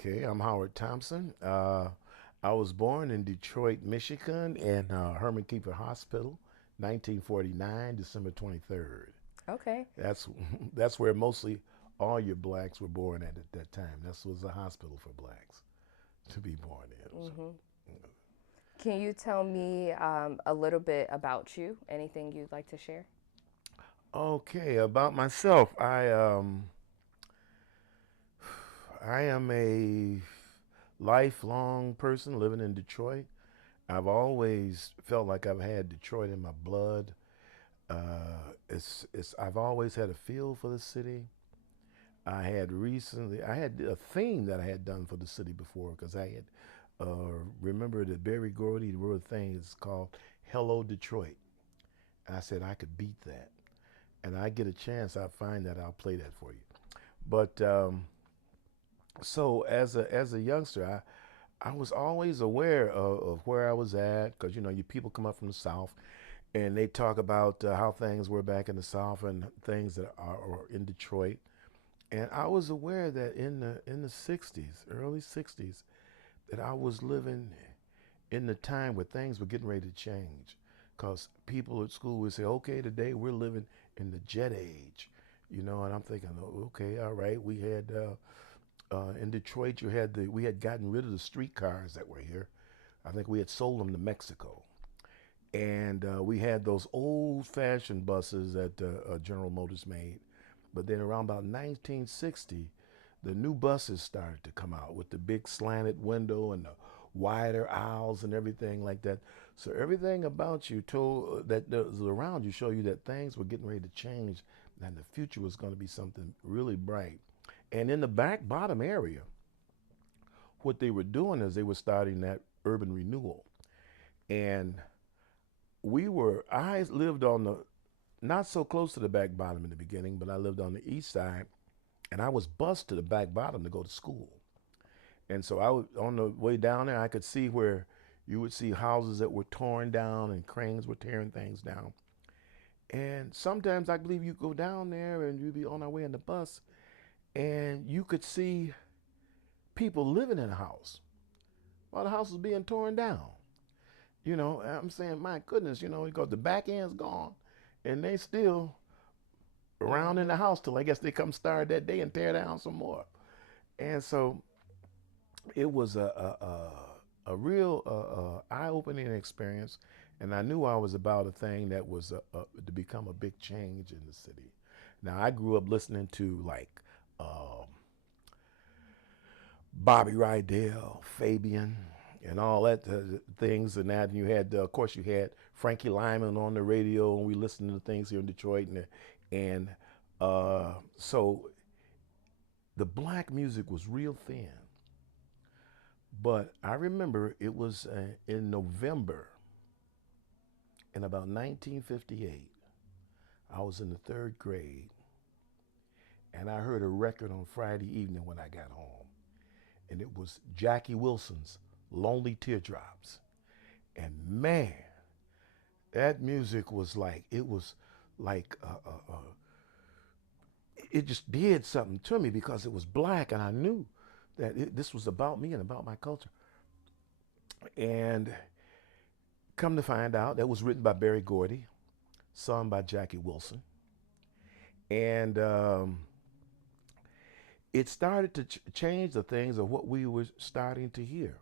Okay, I'm Howard Thompson. I was born in Detroit, Michigan, in Herman Keeper Hospital, 1949, December 23rd. Okay. That's that's where mostly all your blacks were born at that time. That was a hospital for blacks to be born in. So, Can you tell me a little bit about you? Anything you'd like to share? okay, about myself, I am a lifelong person living in Detroit. I've always felt like I've had Detroit in my blood. It's I've always had a feel for the city. I had a theme that I had done for the city before because I had remember that Barry Gordy wrote a thing. It's called Hello Detroit. And I said I could beat that, and I get a chance, I find that I'll play that for you. But so as a youngster, I was always aware of where I was at because you people come up from the South and they talk about how things were back in the South and things that are in Detroit. And I was aware that in the '60s, early '60s, that I was living in the time where things were getting ready to change. Because people at school would say, okay, today we're living in the jet age. And I'm thinking, oh, okay, all right. We had in Detroit, we had gotten rid of the streetcars that were here. I think we had sold them to Mexico, and we had those old-fashioned buses that General Motors made. But then around about 1960, the new buses started to come out with the big slanted window and the wider aisles and everything like that. So everything about you told that was around you show you that things were getting ready to change and the future was going to be something really bright. And in the back bottom area, what they were doing is they were starting that urban renewal. And I lived on the, not so close to the back bottom in the beginning, but I lived on the east side and I was bused to the back bottom to go to school. And so on the way down there, I could see where you would see houses that were torn down and cranes were tearing things down. And sometimes I believe you go down there and you'd be on our way in the bus and you could see people living in a house while the house was being torn down. I'm saying, my goodness, because the back end's gone and they still around in the Mm-hmm. house till I guess they come start that day and tear down some more. And so it was a real eye-opening experience, and I knew I was about a thing that was to become a big change in the city. Now I grew up listening to like Bobby Rydell, Fabian, and all that things and that. And you had, of course, you had Frankie Lyman on the radio, and we listened to things here in Detroit, and so the black music was real thin. But I remember it was in November in about 1958. I was in the third grade, and I heard a record on Friday evening when I got home, and it was Jackie Wilson's "Lonely Teardrops." And man, that music was like it just did something to me because it was black, and I knew that this was about me and about my culture. And come to find out, that was written by Barry Gordy, sung by Jackie Wilson, and it started to change the things of what we were starting to hear.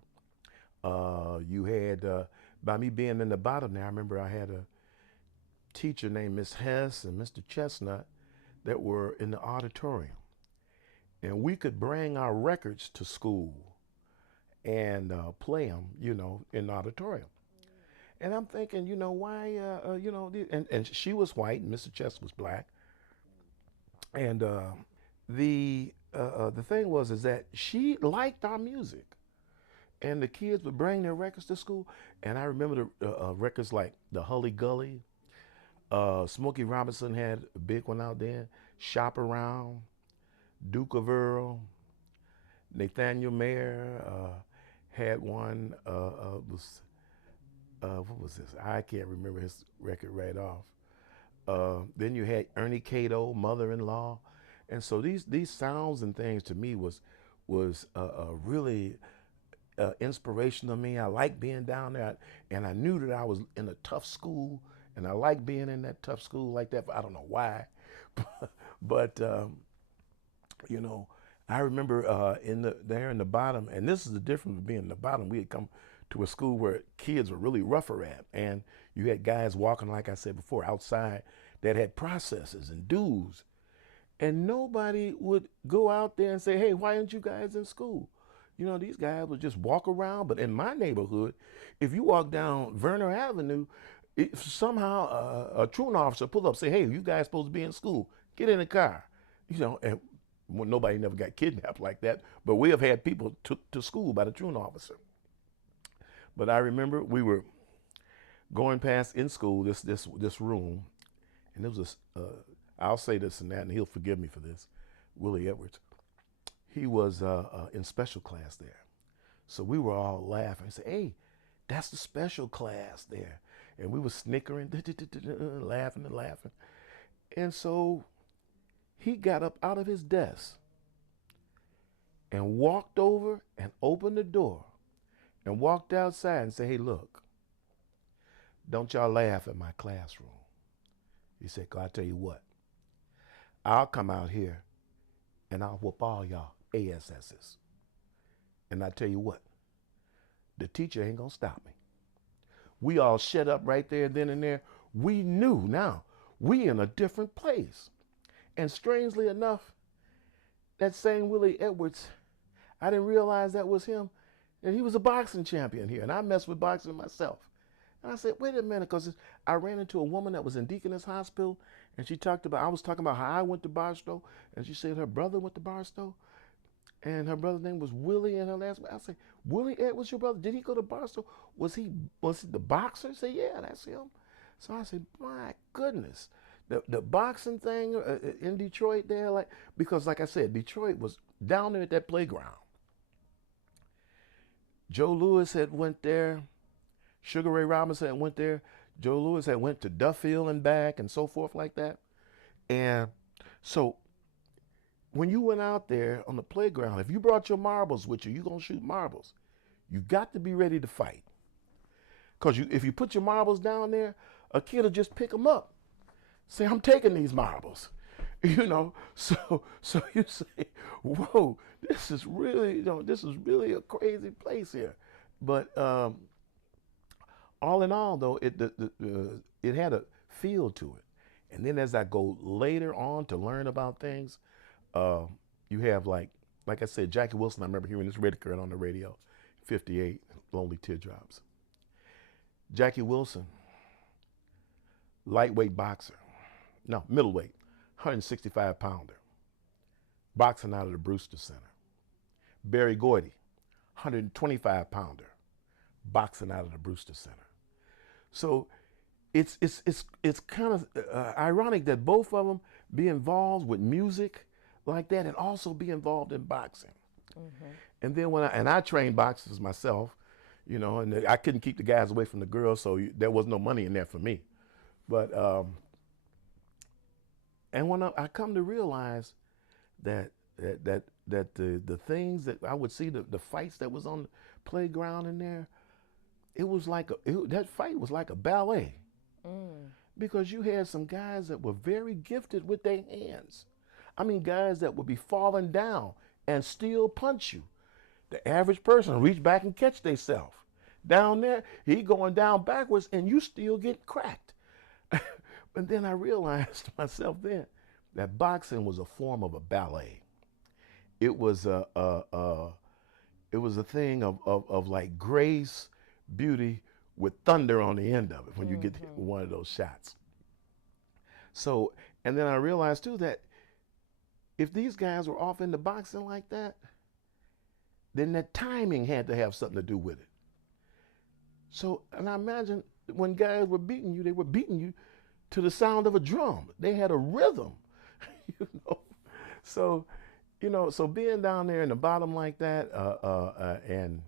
You had, by me being in the bottom there, I remember I had a teacher named Miss Hess and Mr. Chestnut that were in the auditorium. And we could bring our records to school and play them, in the auditorium. And I'm thinking, why, and she was white and Mr. Chestnut was black. And the thing was is that she liked our music. And the kids would bring their records to school. And I remember the records like the Hully Gully. Smokey Robinson had a big one out there. Shop Around, Duke of Earl, Nathaniel Mayer had one. Was What was this? I can't remember his record right off. Then you had Ernie Cato, Mother-in-Law, and so these sounds and things to me was really inspiration to me. I like being down there, and I knew that I was in a tough school, and I like being in that tough school like that. But I don't know why, but you know, I remember there in the bottom, and this is the difference of being in the bottom. We had come to a school where kids were really rougher at, and you had guys walking, like I said before, outside that had processes and dues, and nobody would go out there and say, "Hey, why aren't you guys in school?" You know, these guys would just walk around. But in my neighborhood, if you walk down Verner Avenue, if somehow a truant officer pull up, say, "Hey, you guys supposed to be in school? Get in the car." You know, and well, nobody never got kidnapped like that. But we have had people took to school by the truant officer. But I remember we were going past in school this room, and there was I'll say this and that, and he'll forgive me for this. Willie Edwards, he was in special class there, so we were all laughing and say, "Hey, that's the special class there," and we were snickering, laughing and laughing, and so he got up out of his desk and walked over and opened the door and walked outside and said, "Hey, look, don't y'all laugh at my classroom." He said, "'Cause I tell you what, I'll come out here and I'll whoop all y'all ASSs. And I tell you what, the teacher ain't gonna stop me." We all shut up right there, then and there. We knew now we in a different place. And strangely enough, that same Willie Edwards, I didn't realize that was him, and he was a boxing champion here. And I messed with boxing myself. And I said, wait a minute, because I ran into a woman that was in Deaconess Hospital, and she talked about, I was talking about how I went to Barstow, and she said her brother went to Barstow, and her brother's name was Willie, and her last name, I said, "Willie Edwards, your brother? Did he go to Barstow? Was he the boxer?" She said, "Yeah, that's him." So I said, my goodness. The boxing thing in Detroit there, like, because like I said, Detroit was down there at that playground. Joe Louis had went there. Sugar Ray Robinson had went there. Joe Louis had went to Duffield and back and so forth like that. And so when you went out there on the playground, if you brought your marbles with you, you're going to shoot marbles. You got to be ready to fight. Because if you put your marbles down there, a kid will just pick them up. Say, "I'm taking these marbles." You know, so you say, "Whoa, this is really, this is really a crazy place here." But all in all, though, it had a feel to it. And then as I go later on to learn about things, you have like I said, Jackie Wilson. I remember hearing this record on the radio, '58, "Lonely Teardrops." Jackie Wilson, lightweight boxer. No, middleweight, 165-pounder, boxing out of the Brewster Center. Barry Gordy, 125-pounder, boxing out of the Brewster Center. So it's kind of ironic that both of them be involved with music like that and also be involved in boxing. Mm-hmm. And then I trained boxers myself, and I couldn't keep the guys away from the girls, so there was no money in there for me. But and when I come to realize that the things that I would see, the fights that was on the playground in there, it was like that fight was like a ballet. Because you had some guys that were very gifted with their hands. I mean, guys that would be falling down and still punch you. The average person reach back and catch themselves. Down there, he going down backwards and you still get cracked. But then I realized to myself then that boxing was a form of a ballet. It was a thing of like grace, beauty, with thunder on the end of it when you get one of those shots. So, and then I realized too that if these guys were off into boxing like that, then that timing had to have something to do with it. So, and I imagine when guys were beating you, they were beating you to the sound of a drum. They had a rhythm, So, so being down there in the bottom like that, and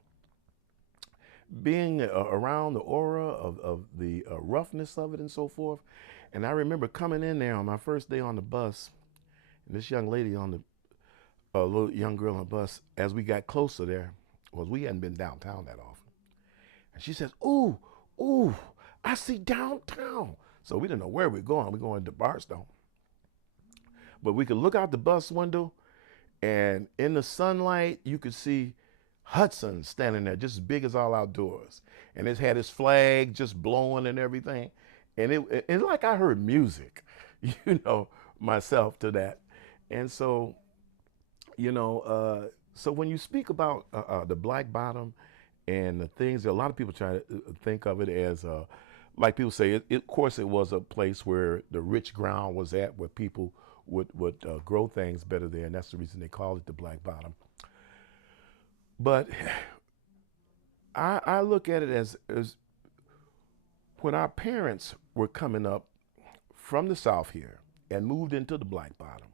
being around the aura of the roughness of it and so forth. And I remember coming in there on my first day on the bus, and this young lady on a little young girl on a bus. As we got closer there, was we hadn't been downtown that often, and she says, "Ooh, ooh, I see downtown." So we didn't know where we're going. We're going to Barstow, but we could look out the bus window, and in the sunlight, you could see Hudson standing there, just as big as all outdoors, and it had his flag just blowing and everything, and it's like I heard music, you know, myself to that, and so you know, so when you speak about the black bottom and the things, a lot of people try to think of it as, like people say, of course, it was a place where the rich ground was at, where people would grow things better there, and that's the reason they call it the black bottom. But I look at it as when our parents were coming up from the South here and moved into the black bottom.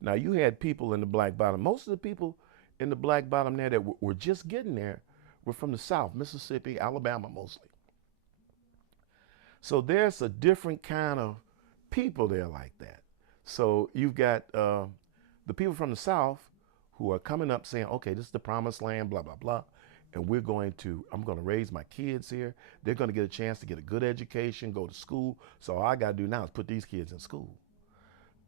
Now you had people in the black bottom. Most of the people in the black bottom there that were just getting there were from the South, Mississippi, Alabama mostly. So there's a different kind of people there like that. So you've got the people from the South who are coming up saying, okay, this is the promised land, blah, blah, blah. And I'm going to raise my kids here. They're going to get a chance to get a good education, go to school. So all I got to do now is put these kids in school.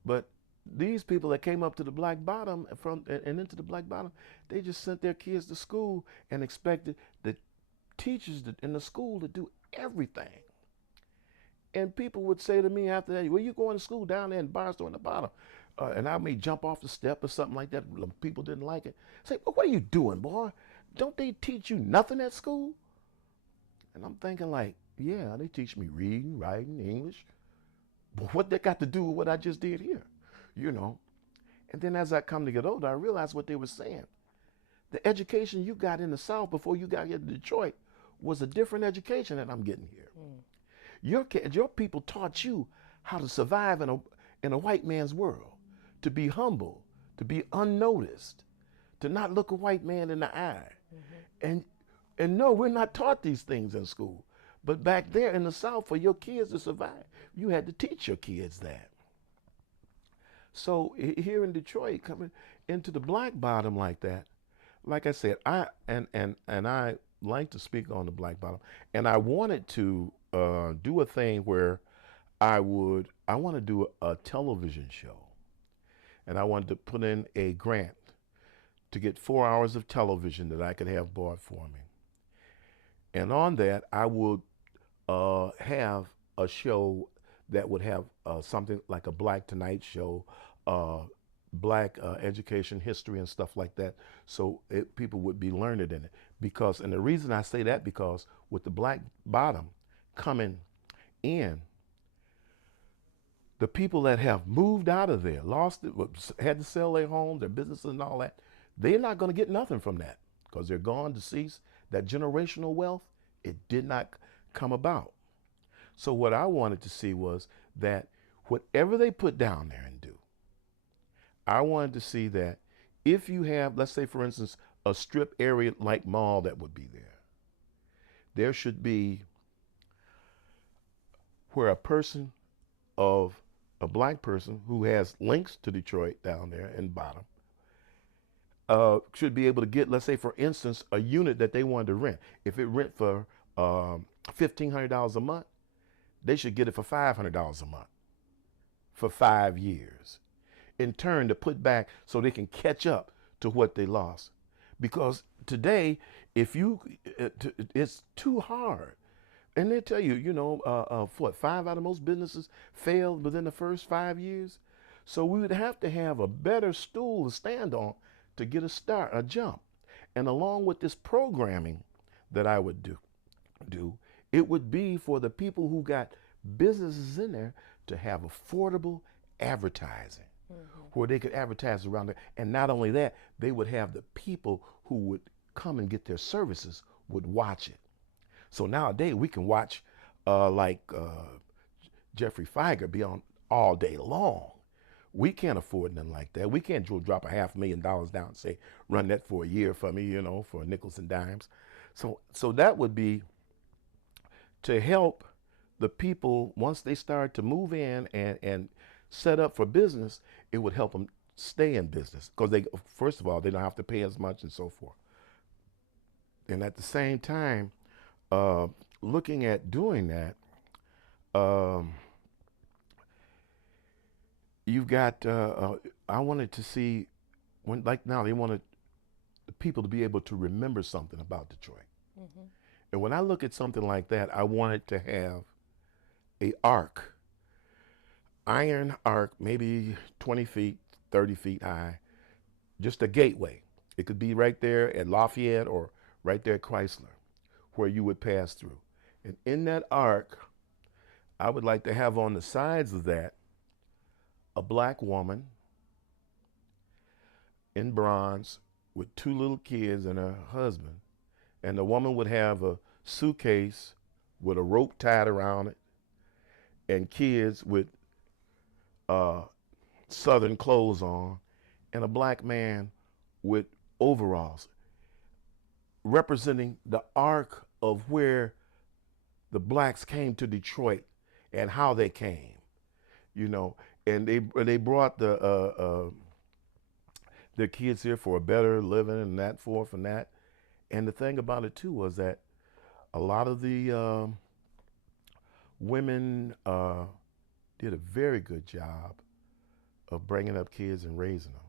But these people that came up to the black bottom and into the black bottom, they just sent their kids to school and expected the teachers in the school to do everything. And people would say to me after that, well, you going to school down there in Barstow in the bottom? And I may jump off the step or something like that. People didn't like it. Say, well, what are you doing, boy? Don't they teach you nothing at school? And I'm thinking like, yeah, they teach me reading, writing, English. But what they got to do with what I just did here, you know? And then as I come to get older, I realized what they were saying. The education you got in the South before you got here to Detroit was a different education that I'm getting here. Your people taught you how to survive in a white man's world, to be humble, to be unnoticed, to not look a white man in the eye. And no, we're not taught these things in school. But back there in the South, for your kids to survive, you had to teach your kids that. So here in Detroit, coming into the black bottom like that, like I said, I like to speak on the black bottom, and I wanted to do a thing where I want to do a television show, and I wanted to put in a grant to get 4 hours of television that I could have bought for me. And on that, I would have a show that would have something like a Black Tonight show, Black education, history, and stuff like that. So people would be learned in it. And the reason I say that, because with the black bottom coming in, the people that have moved out of there, lost it, had to sell their homes, their businesses and all that, they're not going to get nothing from that because they're gone, deceased. That generational wealth, it did not come about. So what I wanted to see was that whatever they put down there and do, I wanted to see that if you have, let's say for instance, a strip area like mall that would be there, there should be where a black person who has links to Detroit down there in bottom, should be able to get, let's say for instance, a unit that they wanted to rent. If it rent for $1,500 a month, they should get it for $500 a month for 5 years. In turn, to put back so they can catch up to what they lost. Because today, it's too hard. And they tell you, 5 out of most businesses failed within the first 5 years. So we would have to have a better stool to stand on to get a jump. And along with this programming that I would do, it would be for the people who got businesses in there to have affordable advertising, where they could advertise around there. And not only that, they would have the people who would come and get their services would watch it. So nowadays we can watch Jeffrey Feiger be on all day long. We can't afford nothing like that. We can't drop $500,000 down and say, run that for a year for me, for nickels and dimes. So that would be to help the people once they start to move in and set up for business. It would help them stay in business because they, first of all, they don't have to pay as much and so forth. And at the same time, uh, looking at doing that, um, you've got. I wanted to see when, like now, they wanted people to be able to remember something about Detroit. Hmm. And when I look at something like that, I wanted to have a arc, iron arc, maybe 20 feet, 30 feet high, just a gateway. It could be right there at Lafayette or right there at Chrysler, where you would pass through. And in that arc, I would like to have on the sides of that a black woman in bronze with two little kids and her husband. And the woman would have a suitcase with a rope tied around it and kids with uh, southern clothes on, and a black man with overalls, representing the arc of where the blacks came to Detroit and how they came, you know. And they brought their kids here for a better living and that forth and that. And the thing about it too was that a lot of the women did a very good job of bringing up kids and raising them.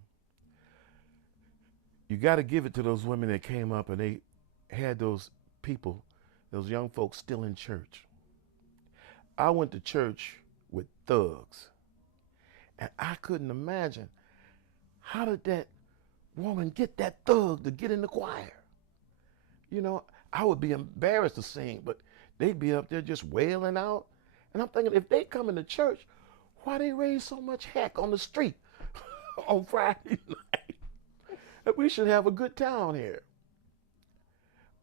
You got to give it to those women that came up and they had those people, those young folks still in church. I went to church with thugs, and I couldn't imagine how did that woman get that thug to get in the choir. You know, I would be embarrassed to sing, but they'd be up there just wailing out. And I'm thinking, if they come into church, why they raise so much heck on the street on Friday night? We should have a good town here.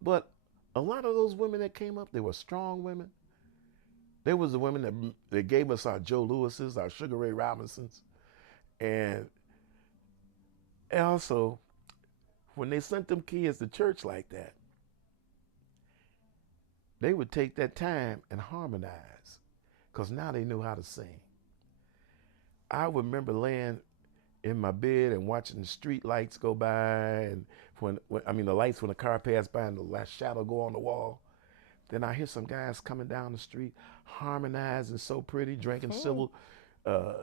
But a lot of those women that came up, they were strong women. They was the women that gave us our Joe Lewis's, our Sugar Ray Robinsons. And also, when they sent them kids to church like that, they would take that time and harmonize because now they knew how to sing. I remember laying in my bed and watching the street lights go by, and the lights when the car passed by and the last shadow go on the wall. Then I hear some guys coming down the street harmonizing so pretty, drinking uh,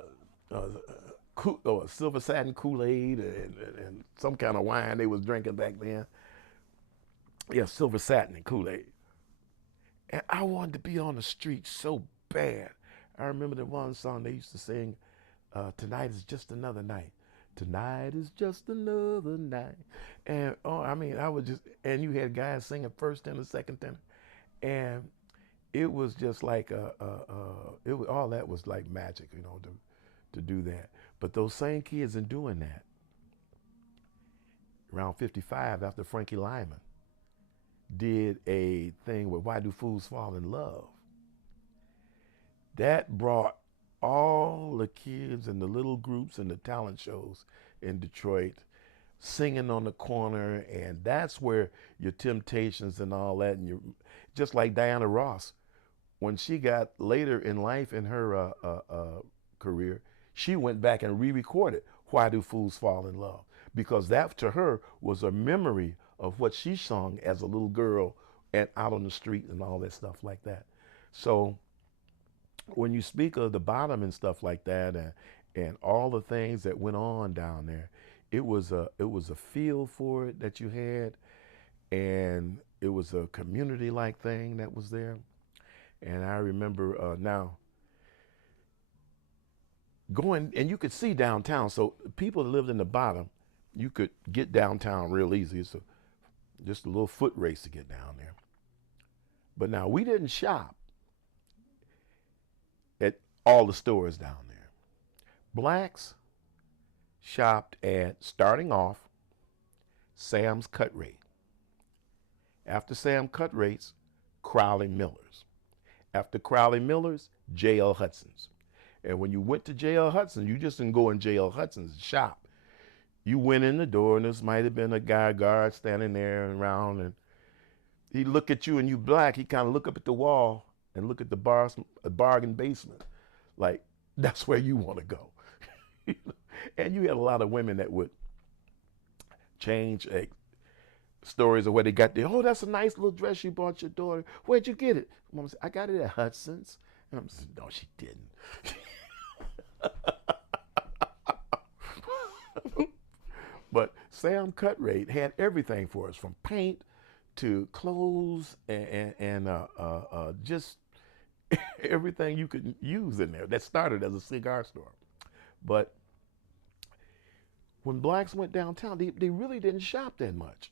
silver satin Kool-Aid and some kind of wine they was drinking back then. Yeah, silver satin and Kool-Aid. And I wanted to be on the street so bad. I remember the one song they used to sing, tonight is just another night. Tonight is just another night. And I was just, and you had guys singing first tenor, second tenor. And it was just like, all that was like magic, you know, to do that. But those same kids in doing that, around 55 after Frankie Lyman did a thing with Why Do Fools Fall in Love? That brought all the kids and the little groups and the talent shows in Detroit singing on the corner, and that's where your Temptations and all that, and just like Diana Ross, when she got later in life in her career, she went back and re-recorded Why Do Fools Fall in Love, because that to her was a memory of what she sung as a little girl and out on the street and all that stuff like that. So when you speak of the bottom and stuff like that, and all the things that went on down there, it was a feel for it that you had, and it was a community-like thing that was there. And I remember now going, and you could see downtown. So people that lived in the bottom, you could get downtown real easy. It's just a little foot race to get down there. But now we didn't shop at all the stores down there. Blacks shopped at, starting off, Sam's Cut Rate. After Sam Cut Rates, Crowley Miller's. After Crowley Miller's, J.L. Hudson's. And when you went to J.L. Hudson, you just didn't go in J.L. Hudson's shop. You went in the door, and this might have been a guard standing there and around, and he look at you, and you black. He kind of look up at the wall and look at the bargain basement, like that's where you want to go. And you had a lot of women that would change stories of where they got there. Oh, that's a nice little dress you bought your daughter. Where'd you get it? Mom said, I got it at Hudson's. And I'm saying, no, she didn't. But Sam Cutrate had everything for us, from paint to clothes and just everything you could use in there. That started as a cigar store. But when blacks went downtown, they really didn't shop that much.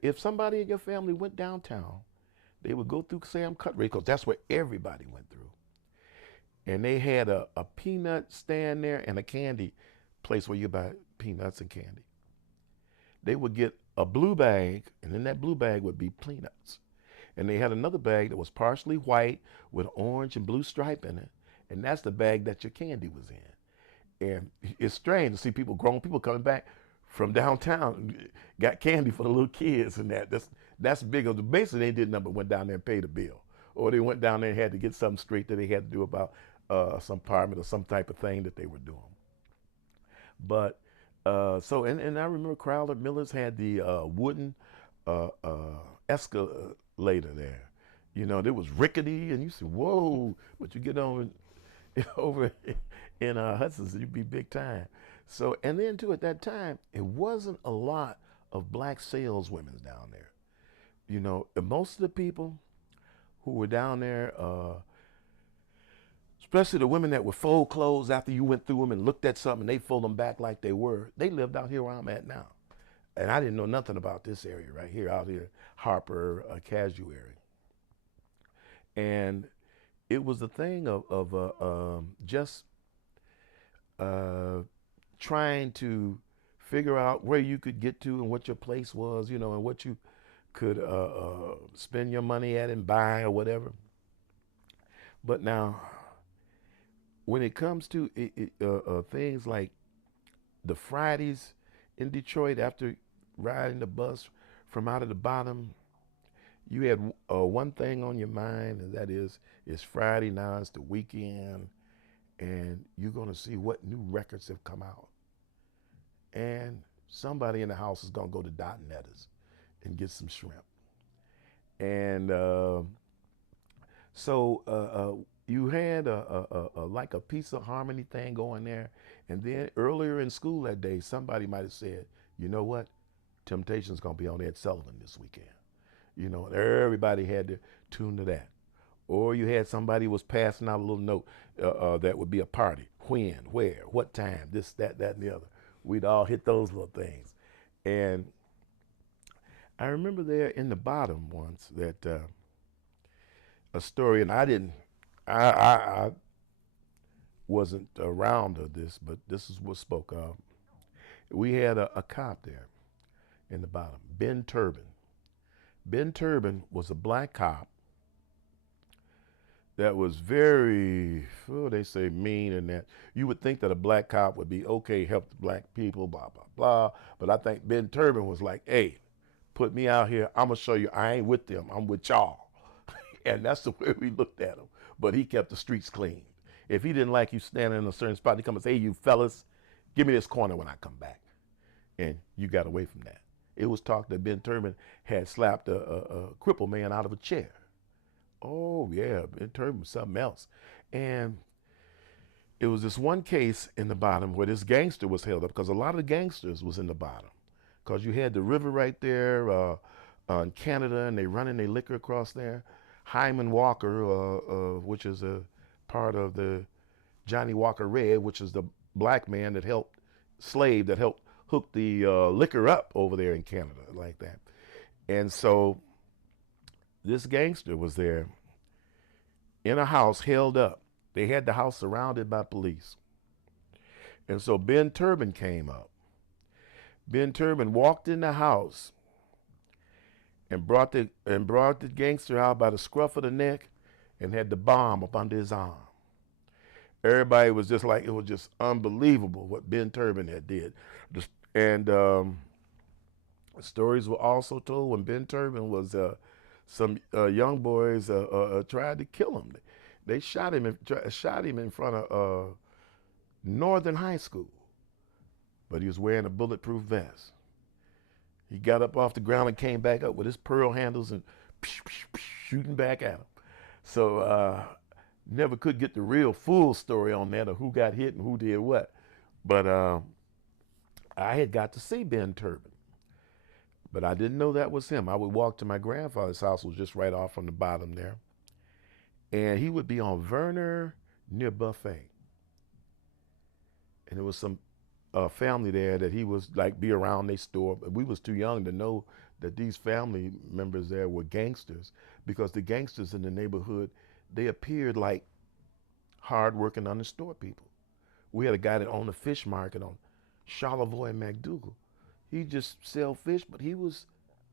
If somebody in your family went downtown, they would go through Sam Cutrate because that's where everybody went through. And they had a peanut stand there and a candy place where you buy peanuts and candy. They would get a blue bag, and in that blue bag would be peanuts. And they had another bag that was partially white with orange and blue stripe in it, and that's the bag that your candy was in. And it's strange to see people, grown people, coming back from downtown, got candy for the little kids, and that's big. Basically, they did nothing but went down there and paid a bill, or they went down there and had to get something straight that they had to do about some apartment or some type of thing that they were doing. But and I remember Crowder Miller's had the wooden escalator there. You know, it was rickety, and you said, "Whoa!" But you get over in Hudson's, you'd be big time. So, and then too, at that time, it wasn't a lot of black saleswomen down there. You know, most of the people who were down there, especially the women that would fold clothes after you went through them and looked at something, they fold them back like they were. They lived out here where I'm at now. And I didn't know nothing about this area right here, out here, Harper, Casuary. And it was a thing of just trying to figure out where you could get to and what your place was, you know, and what you could spend your money at and buy or whatever. But now, when it comes to things like the Fridays in Detroit, after riding the bus from out of the bottom, you had one thing on your mind, and that is, it's Friday now, it's the weekend, and you're going to see what new records have come out. And somebody in the house is going to go to Dot Netter's and get some shrimp. And so you had like a piece of harmony thing going there. And then earlier in school that day, somebody might have said, you know what? Temptation's going to be on Ed Sullivan this weekend. You know, everybody had to tune to that. Or you had somebody was passing out a little note that would be a party. When, where, what time, this, that, and the other. We'd all hit those little things. And I remember there in the bottom once that a story, and I wasn't around of this, but this is what spoke of. We had a cop there in the bottom, Ben Turbin. Ben Turbin was a black cop that was very, they say mean, and that you would think that a black cop would be okay, help the black people, blah, blah, blah. But I think Ben Turbin was like, hey, put me out here, I'm gonna show you I ain't with them, I'm with y'all. And that's the way we looked at him. But he kept the streets clean. If he didn't like you standing in a certain spot, he'd come and say, hey, you fellas, give me this corner when I come back. And you got away from that. It was talked that Ben Turbin had slapped a crippled man out of a chair. Oh, yeah, Ben Turbin was something else. And it was this one case in the bottom where this gangster was held up, because a lot of the gangsters was in the bottom. Because you had the river right there in Canada, and they running their liquor across there. Hyman Walker, which is a part of the Johnny Walker Red, which is the black man that helped hook the liquor up over there in Canada, like that. And so this gangster was there in a house held up. They had the house surrounded by police. And so Ben Turbin came up. Ben Turbin walked in the house and brought the gangster out by the scruff of the neck and had the bomb up under his arm. Everybody was just like, it was just unbelievable what Ben Turbin had did. And stories were also told when Ben Turbin was, some young boys tried to kill him. They shot him in front of Northern High School, but he was wearing a bulletproof vest. He got up off the ground and came back up with his pearl handles and shooting back at him. So never could get the real full story on that of who got hit and who did what. But I had got to see Ben Turbin, but I didn't know that was him. I would walk to my grandfather's house, was just right off from the bottom there, and he would be on Verner near Buffet. And there was some family there that he was like be around their store. But we was too young to know that these family members there were gangsters, because the gangsters in the neighborhood, they appeared like hard-working understore people. We had a guy that owned a fish market on Charlevoix and MacDougal. He just sell fish, but he was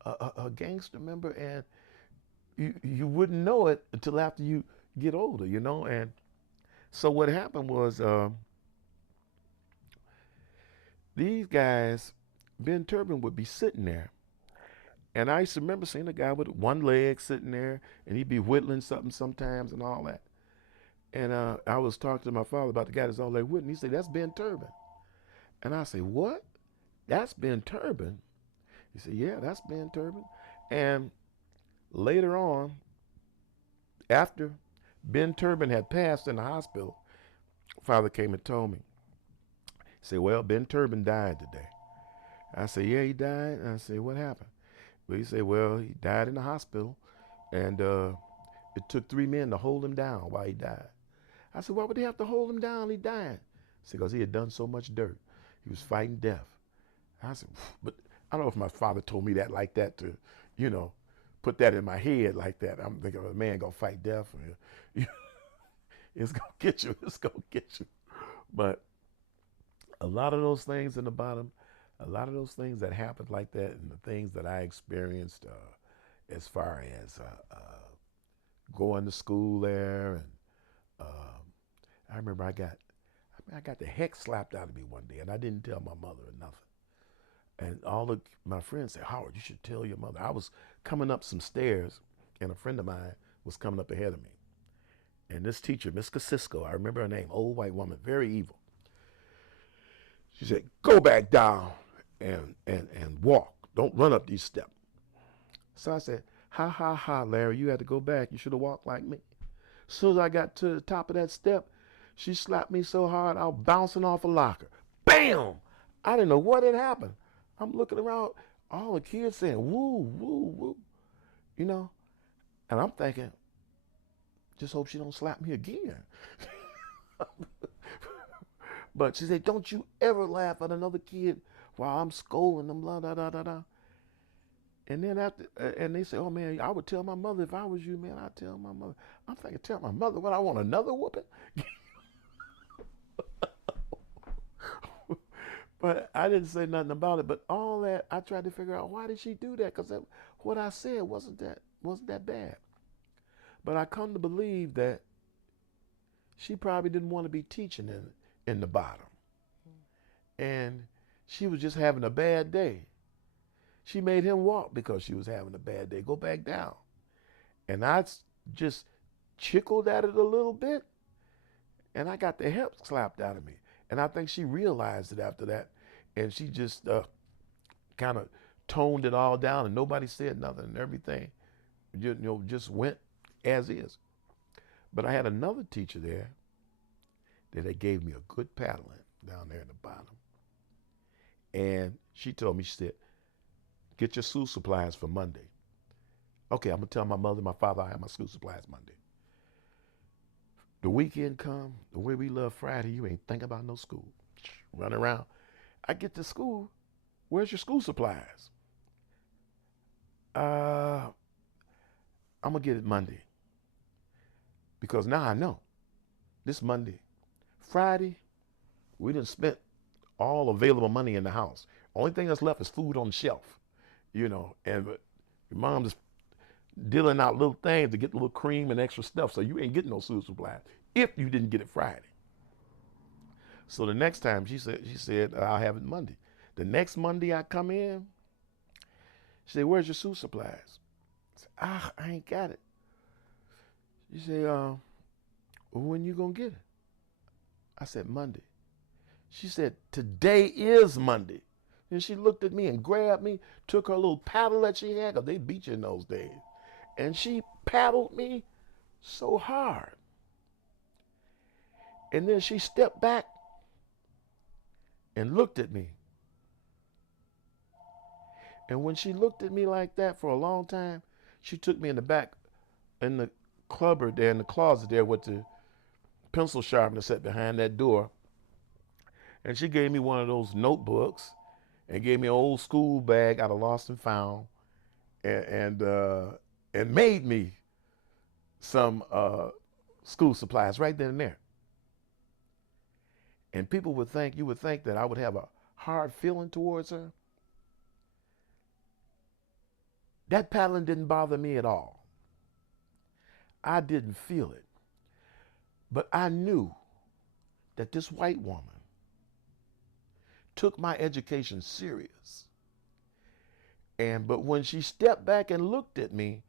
a gangster member, and you wouldn't know it until after you get older, you know. And so what happened was these guys, Ben Turbin would be sitting there, and I used to remember seeing a guy with one leg sitting there, and he'd be whittling something sometimes and all that. And I was talking to my father about the guy that's all there whittling. He said, "That's Ben Turbin." And I say, "What? That's Ben Turbin?" He said, "Yeah, that's Ben Turbin." And later on, after Ben Turbin had passed in the hospital, father came and told me. He said, "Well, Ben Turbin died today." I said, "Yeah, he died?" And I said, "What happened?" Well, he said, "Well, he died in the hospital, and it took 3 men to hold him down while he died." I said, "Why would they have to hold him down? He died." He said, "Because he had done so much dirt. He was fighting death." I said, "But I don't know if my father told me that like that to, you know, put that in my head like that. I'm thinking, a man gonna fight death. It's gonna get you. It's gonna get you." But a lot of those things in the bottom, a lot of those things that happened like that, and the things that I experienced as far as going to school there, and I remember I got the heck slapped out of me one day, and I didn't tell my mother or nothing. And all of my friends said, "Howard, you should tell your mother." I was coming up some stairs, and a friend of mine was coming up ahead of me. And this teacher, Miss Casisco, I remember her name, old white woman, very evil. She said, "Go back down and walk. Don't run up these steps." So I said, "Ha, ha, ha, Larry, you had to go back. You should have walked like me." As soon as I got to the top of that step, she slapped me so hard, I was bouncing off a locker. Bam! I didn't know what had happened. I'm looking around, all the kids saying, "Woo, woo, woo," you know? And I'm thinking, just hope she don't slap me again. But she said, "Don't you ever laugh at another kid while I'm scolding them, blah, da, da, da, da." And then after, and they say, "Oh man, I would tell my mother if I was you, man. I'd tell my mother." I'm thinking, tell my mother what, I want another whooping? But I didn't say nothing about it. But all that, I tried to figure out, why did she do that? Because what I said wasn't that bad. But I come to believe that she probably didn't want to be teaching in the bottom, and she was just having a bad day. She made him walk because she was having a bad day. Go back down. And I just chickled at it a little bit, and I got the hell slapped out of me. And I think she realized it after that, and she just kind of toned it all down, and nobody said nothing, and everything just went as is. But I had another teacher there that they gave me a good paddling down there in the bottom. And she told me, she said, "Get your school supplies for Monday." Okay, I'm gonna tell my mother, my father, I have my school supplies Monday. The weekend come, the way we love Friday, you ain't think about no school. Run around. I get to school, "Where's your school supplies?" I'm gonna get it Monday. Because now I know, this Monday. Friday, we done spent all available money in the house. Only thing that's left is food on the shelf, and your mom's dealing out little things to get a little cream and extra stuff, so you ain't getting no school supplies if you didn't get it Friday. So the next time she said, "I'll have it Monday." The next Monday I come in, she said, "Where's your school supplies?" I said, "I ain't got it." She said, "When you gonna get it?" I said, "Monday." She said, today is Monday. And she looked at me and grabbed me, took her little paddle that she had, because they beat you in those days. And she paddled me so hard. And then she stepped back and looked at me. And when she looked at me like that for a long time, she took me in the back, in the cupboard there, in the closet there with the pencil sharpener set behind that door. And she gave me one of those notebooks and gave me an old school bag out of Lost and Found, and made me some school supplies right then and there. And people would think, you would think that I would have a hard feeling towards her. That paddling didn't bother me at all. I didn't feel it. But I knew that this white woman took my education serious. But when she stepped back and looked at me,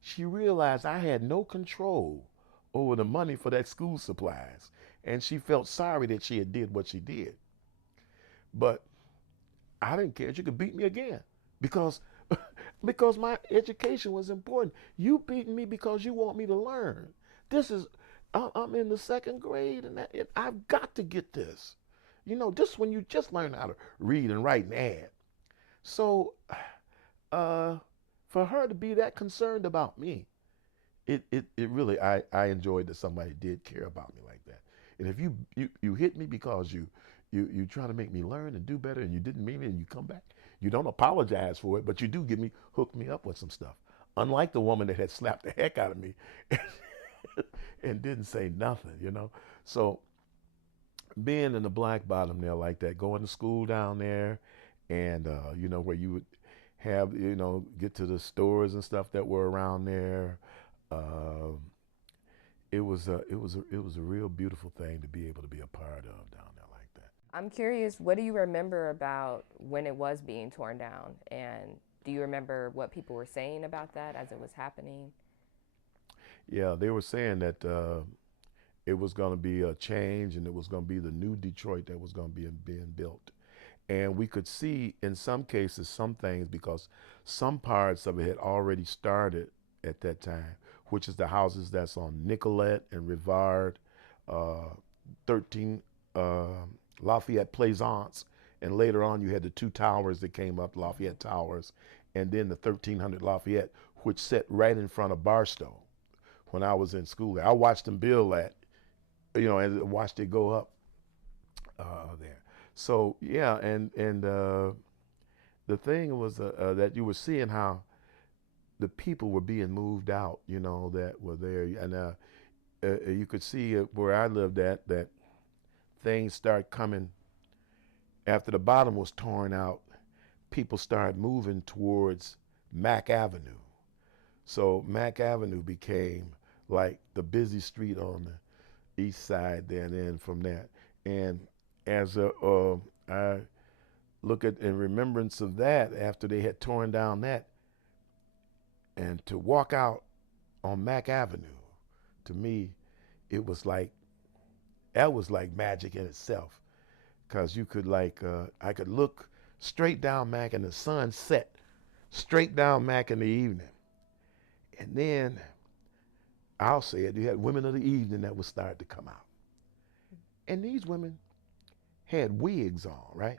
she realized I had no control over the money for that school supplies. And she felt sorry that she had did what she did. But I didn't care. She could beat me again because my education was important. You beating me because you want me to learn. I'm in the second grade, and I've got to get this. Just when you just learn how to read and write and add. So for her to be that concerned about me, it really, I enjoyed that somebody did care about me like that. And if you hit me because you try to make me learn and do better, and you didn't mean it, and you come back, you don't apologize for it, but you do hook me up with some stuff. Unlike the woman that had slapped the heck out of me and didn't say nothing, So being in the black bottom there like that, going to school down there, and where you would have, get to the stores and stuff that were around there. It was a real beautiful thing to be able to be a part of down there like that. I'm curious, what do you remember about when it was being torn down? And do you remember what people were saying about that as it was happening? Yeah, they were saying that it was going to be a change, and it was going to be the new Detroit that was going to be being built. And we could see in some cases some things, because some parts of it had already started at that time, which is the houses that's on Nicollet and Rivard, 13 Lafayette Plaisance, and later on you had the two towers that came up, Lafayette Towers, and then the 1300 Lafayette, which sat right in front of Barstow. When I was in school there, I watched them build that, and watched it go up there. So yeah, and the thing was that you were seeing how the people were being moved out, that were there, and you could see where I lived at, that things start coming after the bottom was torn out. People started moving towards Mack Avenue. So Mack Avenue became like the busy street on the east side there, and then from that. And as I look at in remembrance of that, after they had torn down that, and to walk out on Mack Avenue, to me, it was like, that was like magic in itself. Because you could I could look straight down Mack, and the sun set straight down Mack in the evening. And then, I'll say it, you had women of the evening that would start to come out. And these women had wigs on, right?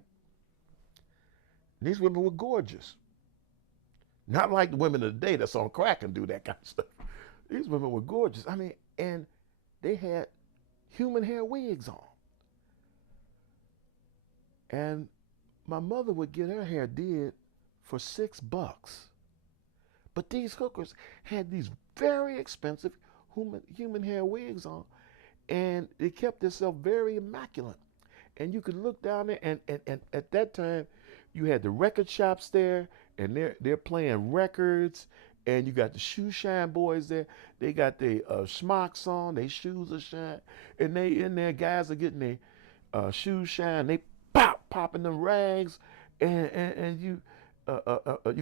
And these women were gorgeous. Not like the women of the day that's on crack and do that kind of stuff. These women were gorgeous. I mean, and they had human hair wigs on. And my mother would get her hair did for $6. But these hookers had these very expensive human hair wigs on, and they kept themselves very immaculate. And you could look down there, and at that time, you had the record shops there, and they're playing records, and you got the shoe shine boys there. They got their smocks on, their shoes are shine, and they in there, guys are getting their shoes shine. They popping them rags, and you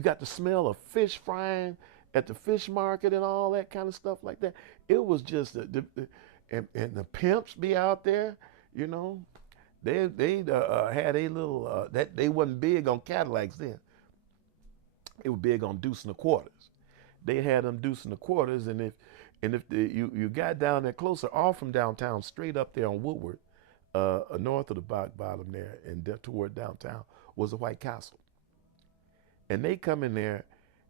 got the smell of fish frying at the fish market and all that kind of stuff like that. It was just and the pimps be out there, They had a little that they wasn't big on Cadillacs then. They were big on deuce and a quarters. They had them deuce and a quarters, and if you got down there closer, off from downtown, straight up there on Woodward, north of the bottom there, and toward downtown was a White Castle. And they come in there,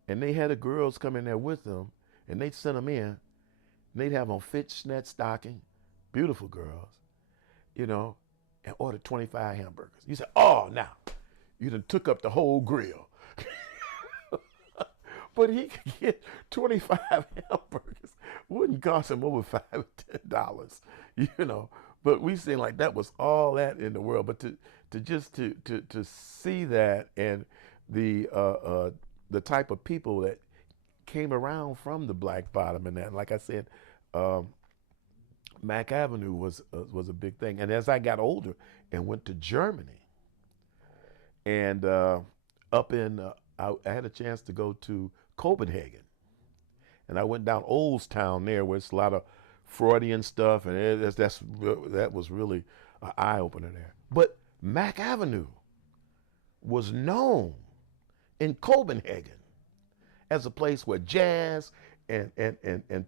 and they had the girls come in there with them, and they'd send them in, and they'd have on fishnet stocking, beautiful girls, you know, and order 25 hamburgers. You say, oh, now, you done took up the whole grill. But he could get 25 hamburgers. Wouldn't cost him over $5 or $10, you know. But we seemed like that was all that in the world. But to see that, and the type of people that came around from the Black Bottom, and that, like I said, Mack Avenue was a big thing. And as I got older and went to Germany, and up in I had a chance to go to Copenhagen, and I went down Oldstown there, where it's a lot of Freudian stuff, and that was really an eye opener there. But Mack Avenue was known in Copenhagen as a place where jazz and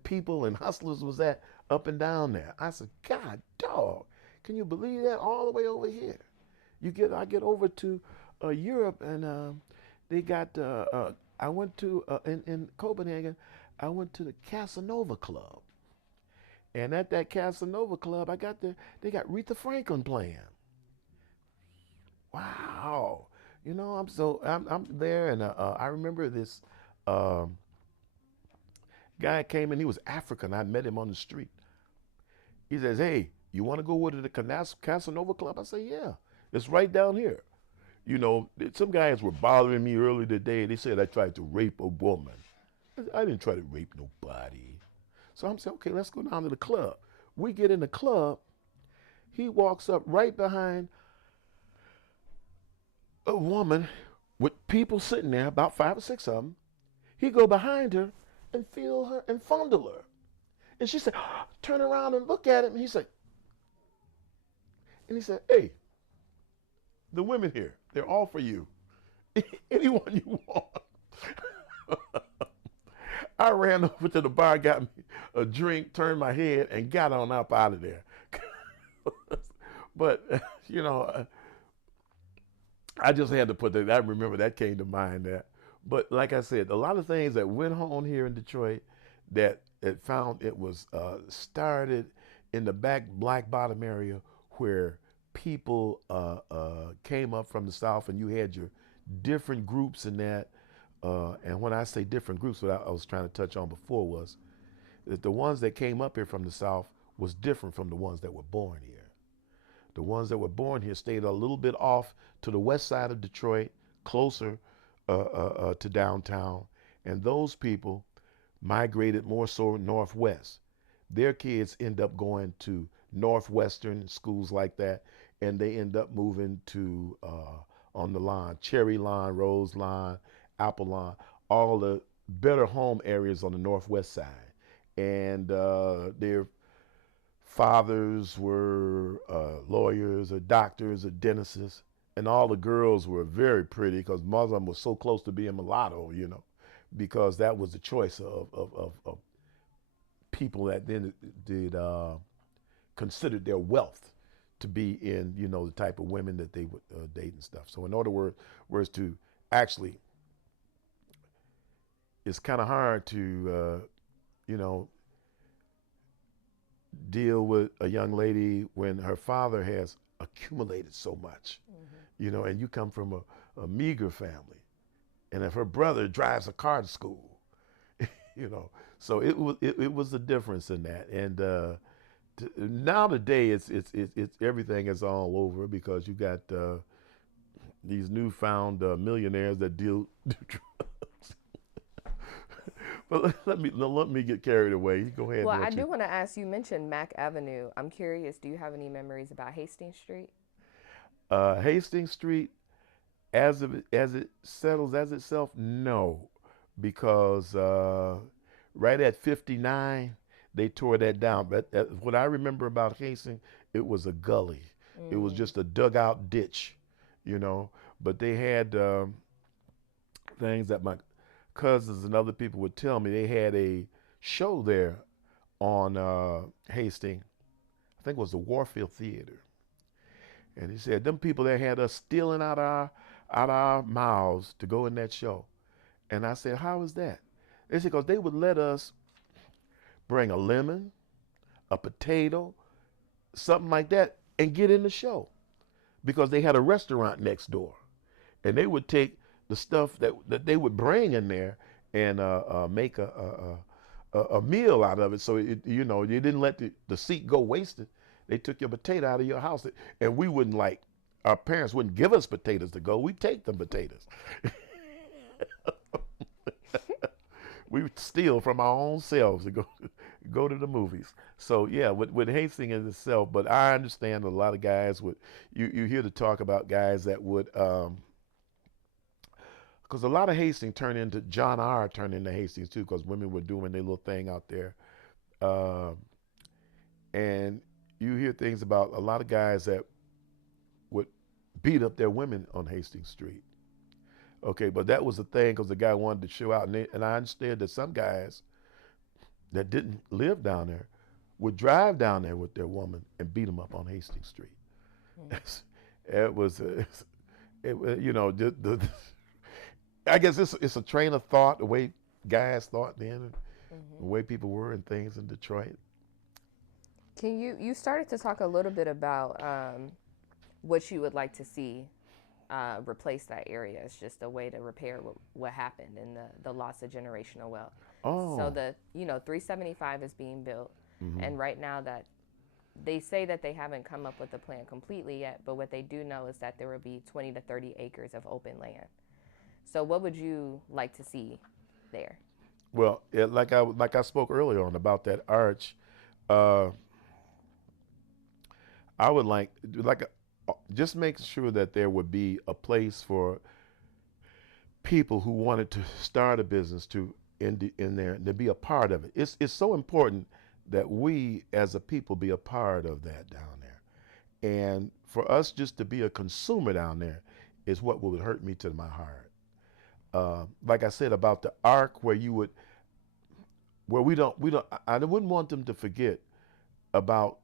people and hustlers was at, up and down there. I said, God, dog, can you believe that? All the way over here. I get over to Europe, and they got. I went to in Copenhagen. I went to the Casanova Club, and at that Casanova Club, they got Aretha Franklin playing. Wow, you know, I'm there, and I remember this guy came in. He was African. I met him on the street. He says, "Hey, you want to go over to the Casanova Club?" I say, "Yeah, it's right down here." You know, some guys were bothering me earlier today. They said I tried to rape a woman. I didn't try to rape nobody. So I'm saying, okay, let's go down to the club. We get in the club. He walks up right behind a woman with people sitting there, about 5 or 6 of them. He go behind her and feel her and fondle her. And she said, turn around and look at him. And he said, hey, the women here, they're all for you. Anyone you want. I ran over to the bar, got me a drink, turned my head, and got on up out of there. But, you know, I just had to put that. I remember that came to mind there. But like I said, a lot of things that went on here in Detroit that found it was started in the Black Bottom area, where people came up from the South, and you had your different groups in that. And when I say different groups, what I was trying to touch on before was that the ones that came up here from the South was different from the ones that were born here. The ones that were born here stayed a little bit off to the west side of Detroit, closer to downtown. And those people migrated more so northwest. Their kids end up going to Northwestern schools like that, and they end up moving to on the line, Cherry Line, Rose Line, Apple Line, all the better home areas on the northwest side. And their fathers were lawyers or doctors or dentists, and all the girls were very pretty, because most of them were so close to being mulatto, you know, because that was the choice of people that then did considered their wealth to be in, you know, the type of women that they would date and stuff. So in other words, to actually, it's kind of hard to, you know, deal with a young lady when her father has accumulated so much, you know, and you come from a meager family, and if her brother drives a car to school, you know, so it was a difference in that. And now today it's everything is all over, because you got these newfound millionaires that do drugs. But let me get carried away. You go ahead. Well, I do want to ask, you mentioned Mack Avenue. I'm curious, do you have any memories about Hastings Street? Hastings Street, as it settles as itself, no, because right at 59, they tore that down. But what I remember about Hastings, it was a gully. It was Mm. just a dugout ditch, you know. But they had things that my cousins and other people would tell me. They had a show there on Hastings. I think it was the Warfield Theater. And he said, them people there had us stealing out our mouths to go in that show. And I said, how is that? They said, because they would let us bring a lemon, a potato, something like that, and get in the show. Because they had a restaurant next door. And they would take the stuff that they would bring in there and make a meal out of it. So, you didn't let the seat go wasted. They took your potato out of your house. And we wouldn't our parents wouldn't give us potatoes to go. We'd take them potatoes. We would steal from our own selves to go to the movies. So yeah, with Hastings in itself, but I understand a lot of guys would you hear the talk about guys that would because a lot of Hastings turned into John R. turned into Hastings too, because women were doing their little thing out there, um, and you hear things about a lot of guys that would beat up their women on Hastings Street. Okay, but that was the thing because the guy wanted to show out, and I understand that some guys that didn't live down there would drive down there with their woman and beat them up on Hastings Street. Mm. It was, I guess it's a train of thought, the way guys thought then, and the Hmm. way people were and things in Detroit. Can you started to talk a little bit about what you would like to see replace that area? It's just a way to repair what happened and the loss of generational wealth. So Oh, 375 is being built, hmm and right now that they say that they haven't come up with a plan completely yet, but what they do know is that there will be 20 to 30 acres of open land. So what would you like to see there? well, like I spoke earlier on about that arch. Uh, I would just make sure that there would be a place for people who wanted to start a business to in there to be a part of it. It's so important that we as a people be a part of that down there. And for us just to be a consumer down there is what would hurt me to my heart. Like I said about the arc where we don't I wouldn't want them to forget about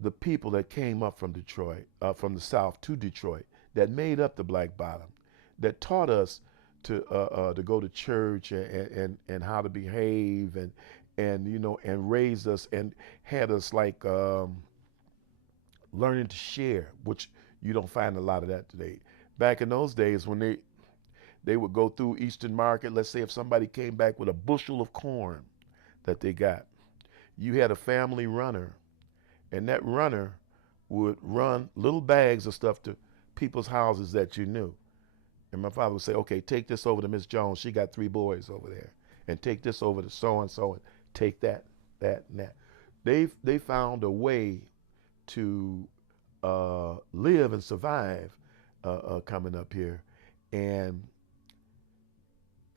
the people that came up from Detroit, from the South to Detroit, that made up the Black Bottom, that taught us to go to church and how to behave and raised us and had us learning to share, which you don't find a lot of that today. Back in those days when they would go through Eastern Market, let's say if somebody came back with a bushel of corn that they got, you had a family runner, and that runner would run little bags of stuff to people's houses that you knew. And my father would say, okay, take this over to Miss Jones. She got 3 boys over there. And take this over to so and so and take that, and that. They found a way to live and survive coming up here. And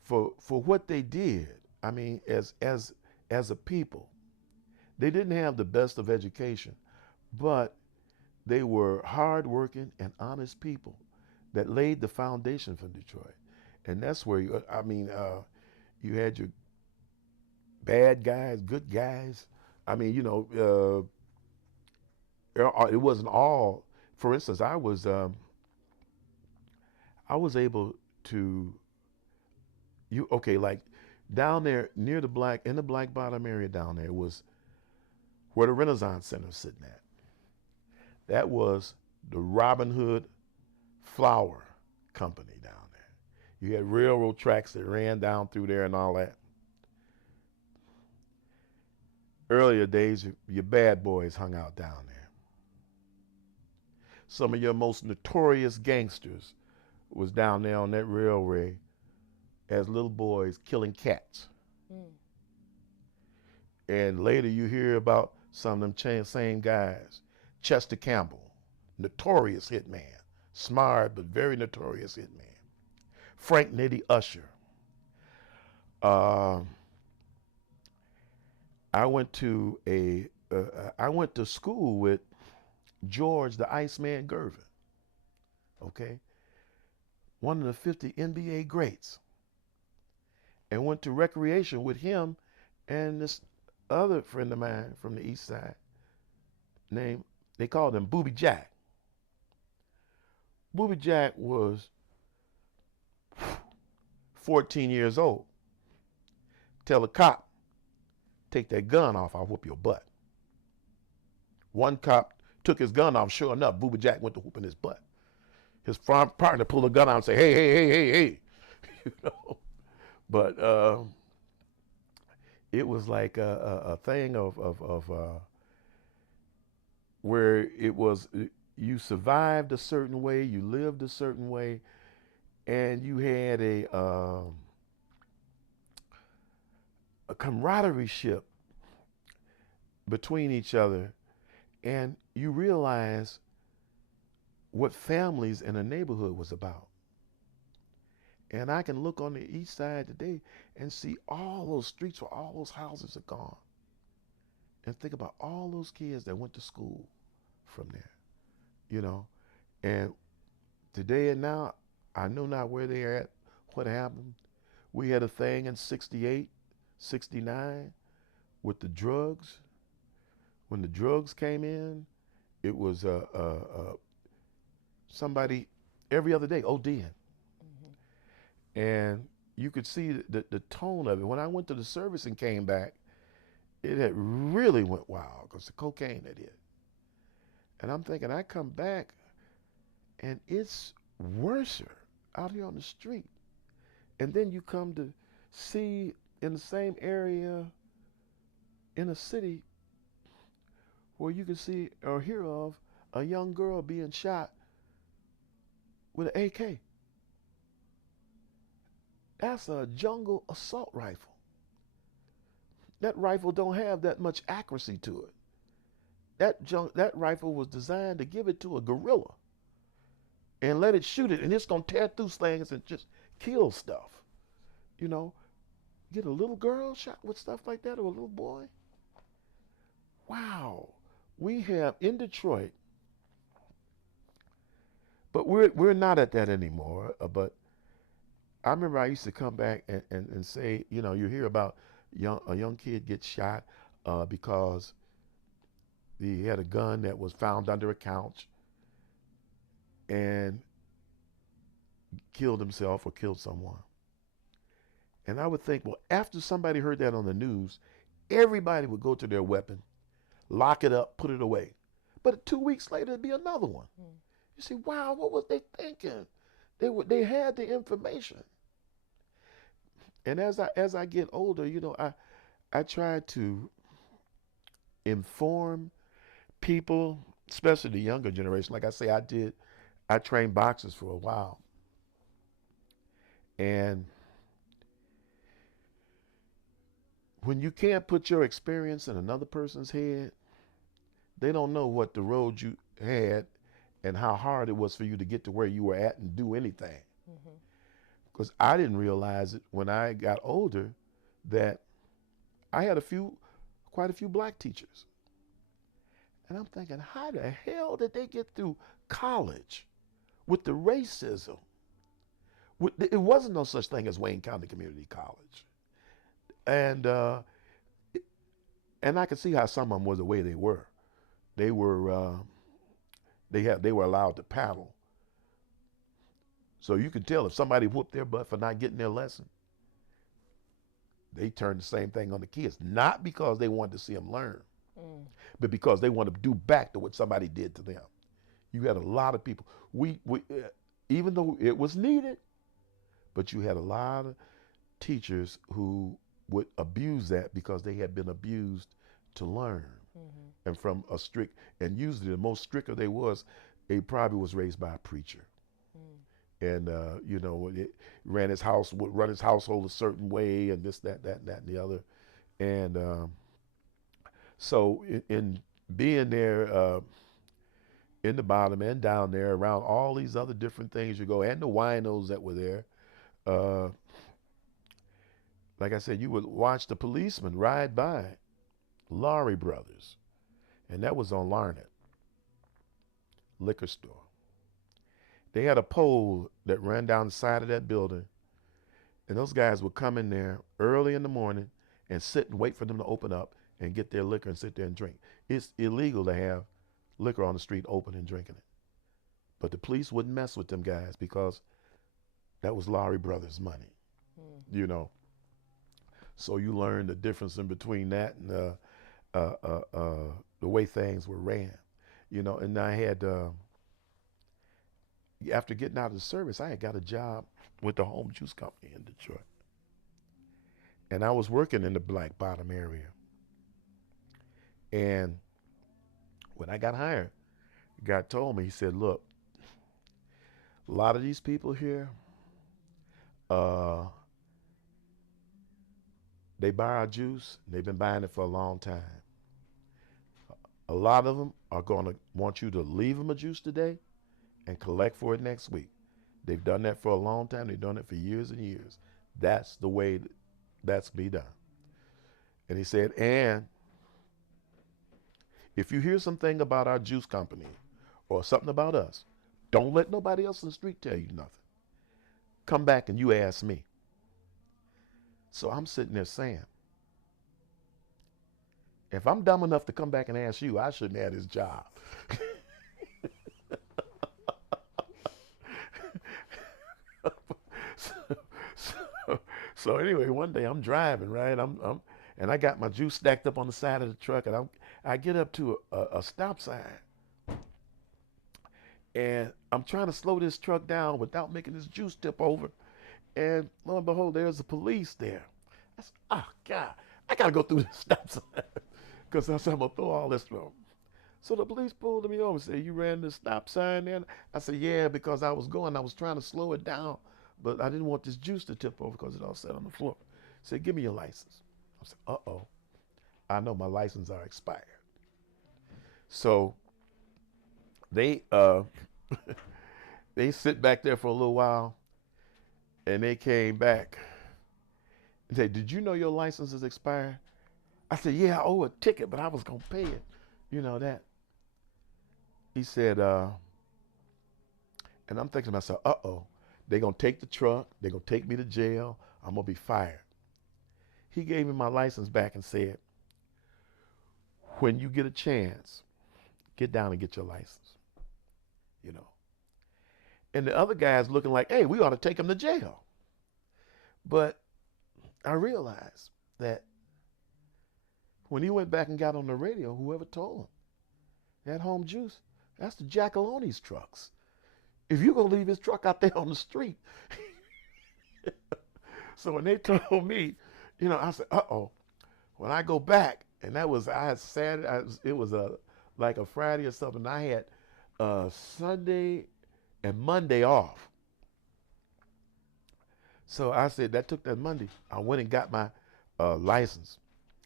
for what they did, I mean, as a people, they didn't have the best of education, but they were hardworking and honest people that laid the foundation for Detroit. And that's where you had your bad guys, good guys. I mean, it wasn't all. For instance, I was able to like down there near in the Black Bottom area down there was where the Renaissance Center is sitting at. That was the Robin Hood Flour Company down there. You had railroad tracks that ran down through there and all that. Earlier days, your bad boys hung out down there. Some of your most notorious gangsters was down there on that railway as little boys killing cats. Mm. And later you hear about some of them same guys. Chester Campbell, notorious hitman, smart but very notorious hitman. Frank Nitty Usher. Um, I went to school with George the Iceman Gervin, okay? One of the 50 NBA greats. And went to recreation with him and this other friend of mine from the east side named, they called him Booby Jack. Booby Jack was 14 years old. Tell a cop, take that gun off, I'll whoop your butt. One cop took his gun off, sure enough, Booby Jack went to whooping his butt. His partner pulled a gun out and say, hey, hey, hey, hey, hey. You know? But it was like a thing of where it was, you survived a certain way, you lived a certain way, and you had a camaraderie ship between each other, and you realize what families in a neighborhood was about. And I can look on the east side today and see all those streets where all those houses are gone. And think about all those kids that went to school from there, you know. And today and now, I know not where they're at, what happened. We had a thing in 68, 69 with the drugs. When the drugs came in, it was somebody every other day ODing. And you could see the tone of it. When I went to the service and came back, it had really went wild because the cocaine had hit. And I'm thinking, I come back and it's worse out here on the street. And then you come to see in the same area in a city where you can see or hear of a young girl being shot with an AK. That's a jungle assault rifle. That rifle don't have that much accuracy to it. That rifle was designed to give it to a gorilla and let it shoot it, and it's gonna tear through slings and just kill stuff. You know, get a little girl shot with stuff like that, or a little boy. Wow, we have in Detroit, but we're not at that anymore. But I remember I used to come back and say, you know, you hear about a young kid gets shot because he had a gun that was found under a couch and killed himself or killed someone. And I would think, well, after somebody heard that on the news, everybody would go to their weapon, lock it up, put it away. But 2 weeks later, it'd be another one. You see, wow, what was they thinking? They had the information. And as I get older, you know, I try to inform people, especially the younger generation. Like I say, I trained boxers for a while. And when you can't put your experience in another person's head, they don't know what the road you had and how hard it was for you to get to where you were at and do anything. Because I didn't realize it when I got older that I had quite a few black teachers. And I'm thinking, how the hell did they get through college with the racism? It wasn't no such thing as Wayne County Community College. And I could see how some of them was the way they were. They were allowed to paddle. So you could tell if somebody whooped their butt for not getting their lesson, they turned the same thing on the kids, not because they wanted to see them learn, but because they wanted to do back to what somebody did to them. You had a lot of people. We even though it was needed, but you had a lot of teachers who would abuse that because they had been abused to learn. And from a strict, and usually the most stricter they probably was raised by a preacher. And you know, it would run his household a certain way, and this, that, and the other. And so in being there in the bottom and down there around all these other different things you go, and the winos that were there, like I said, you would watch the policemen ride by, Laurie Brothers, and that was on Larned. liquor store. They had a pole that ran down the side of that building, and those guys would come in there early in the morning and sit and wait for them to open up and get their liquor and sit there and drink. It's illegal to have liquor on the street open and drinking it. But the police wouldn't mess with them guys because that was Lowry Brothers' money, you know. So you learn the difference in between that and the way things were ran, you know. And I had, after getting out of the service, I had got a job with the Home Juice Company in Detroit. And I was working in the Black Bottom area. And when I got hired, God told me, he said, look, a lot of these people here, they buy our juice. They've been buying it for a long time. A lot of them are going to want you to leave them a juice today and collect for it next week. They've done that for a long time. They've done it for years and years. That's the way that's be done. And he said, and if you hear something about our juice company or something about us, don't let nobody else in the street tell you nothing. Come back and you ask me. So I'm sitting there saying, if I'm dumb enough to come back and ask you, I shouldn't have this job. So anyway, one day I'm driving, right? And I got my juice stacked up on the side of the truck, and I get up to a stop sign, and I'm trying to slow this truck down without making this juice tip over. And lo and behold, there's the police there. I said, oh God, I gotta go through this stop sign because I said I'm gonna throw all this through. So the police pulled me over and said, you ran the stop sign there? I said, yeah, because I was trying to slow it down, but I didn't want this juice to tip over because it all sat on the floor. He said, give me your license. I said, uh-oh, I know my license are expired. So they they sit back there for a little while, and they came back and said, did you know your license is expired? I said, yeah, I owe a ticket, but I was gonna pay it. You know that. He said, and I'm thinking to myself, uh-oh, they're gonna take the truck, they're gonna take me to jail, I'm gonna be fired. He gave me my license back and said, when you get a chance, get down and get your license, you know. And the other guy's looking like, hey, we ought to take him to jail. But I realized that when he went back and got on the radio, whoever told him, that Home Juice, that's the Jackaloni's trucks. If you're going to leave his truck out there on the street. So when they told me, you know, I said, uh-oh. When I go back, and that was, I had Saturday, it was like a Friday or something. I had Sunday and Monday off. So I said, that took that Monday. I went and got my license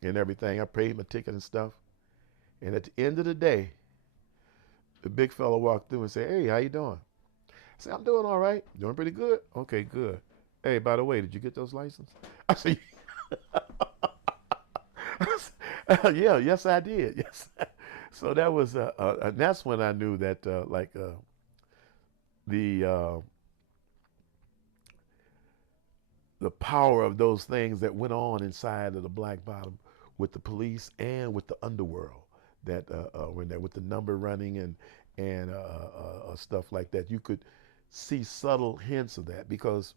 and everything. I paid my ticket and stuff. And at the end of the day, the big fella walked through and said, hey, how you doing? I said, I'm doing all right. Doing pretty good? Okay, good. Hey, by the way, did you get those licenses? I said, yeah, yes, I did. Yes. So that was, and that's when I knew that, the power of those things that went on inside of the Black Bottom with the police and with the underworld that when there with the number running and stuff like that. You could see subtle hints of that because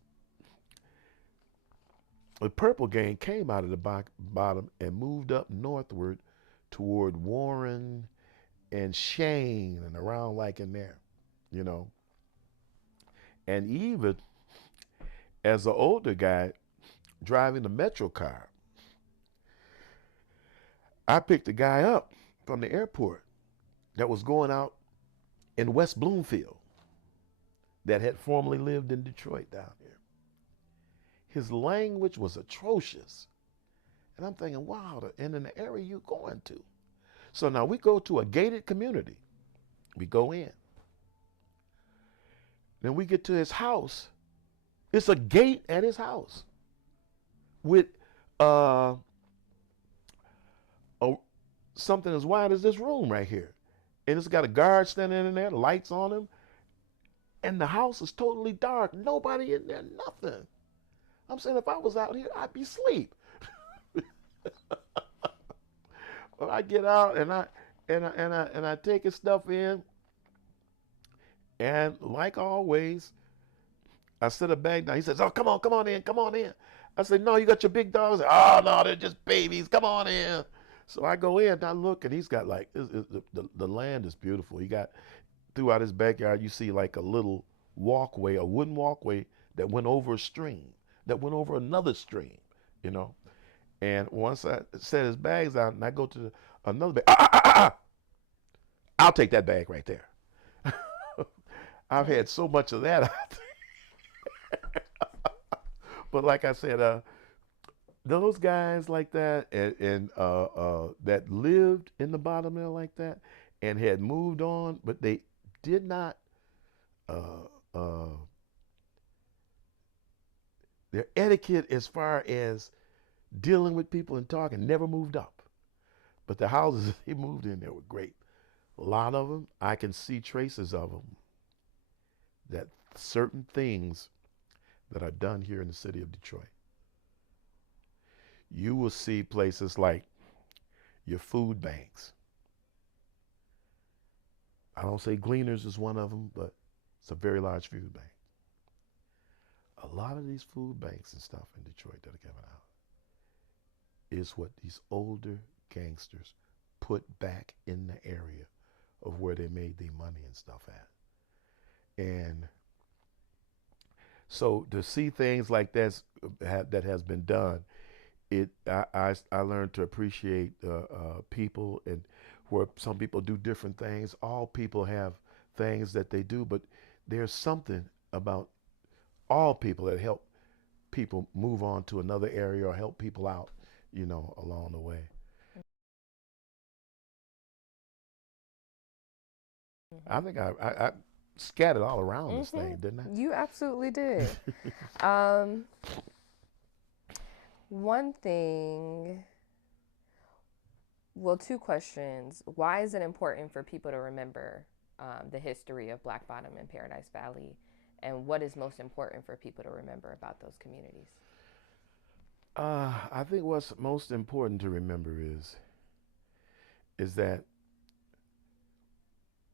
the Purple Gang came out of the bottom and moved up northward toward Warren and Shane and around like in there, you know. And even as an older guy driving the Metro car, I picked a guy up from the airport that was going out in West Bloomfield that had formerly lived in Detroit down here. His language was atrocious. And I'm thinking, wow, and in the area you're going to. So now we go to a gated community. We go in. Then we get to his house. It's a gate at his house with something as wide as this room right here. and it's got a guard standing in there, the lights on him, and the house is totally dark. Nobody in there, nothing. I'm saying if I was out here, I'd be asleep. Well, I get out and I take his stuff in, and like always, I set a bag down. He says, "Oh, come on in, come on in." I said, "No, you got your big dogs." "Oh no, they're just babies. Come on in." So I go in and I look, and he's got like the land is beautiful. He got throughout his backyard. You see like a little walkway, a wooden walkway that went over a stream, that went over another stream, you know. And once I set his bags out, and I go to another bag, I'll take that bag right there. I've had so much of that out there. But like I said, those guys like that and that lived in the bottom there like that and had moved on, but they did not, uh, uh, their etiquette as far as dealing with people and talking never moved up. But the houses they moved in there were great. A lot of them, I can see traces of them, that certain things that are done here in the city of Detroit. You will see places like your food banks. I don't say Gleaners is one of them, but it's a very large food bank. A lot of these food banks and stuff in Detroit that are given out is what these older gangsters put back in the area of where they made their money and stuff at. And so to see things like that has been done, I learned to appreciate people, and where some people do different things. All people have things that they do, but there's something about all people that help people move on to another area or help people out, along the way. I think I scattered all around this thing, didn't I? You absolutely did. um, One thing, well, two questions. Why is it important for people to remember the history of Black Bottom and Paradise Valley? And what is most important for people to remember about those communities? I think what's most important to remember is that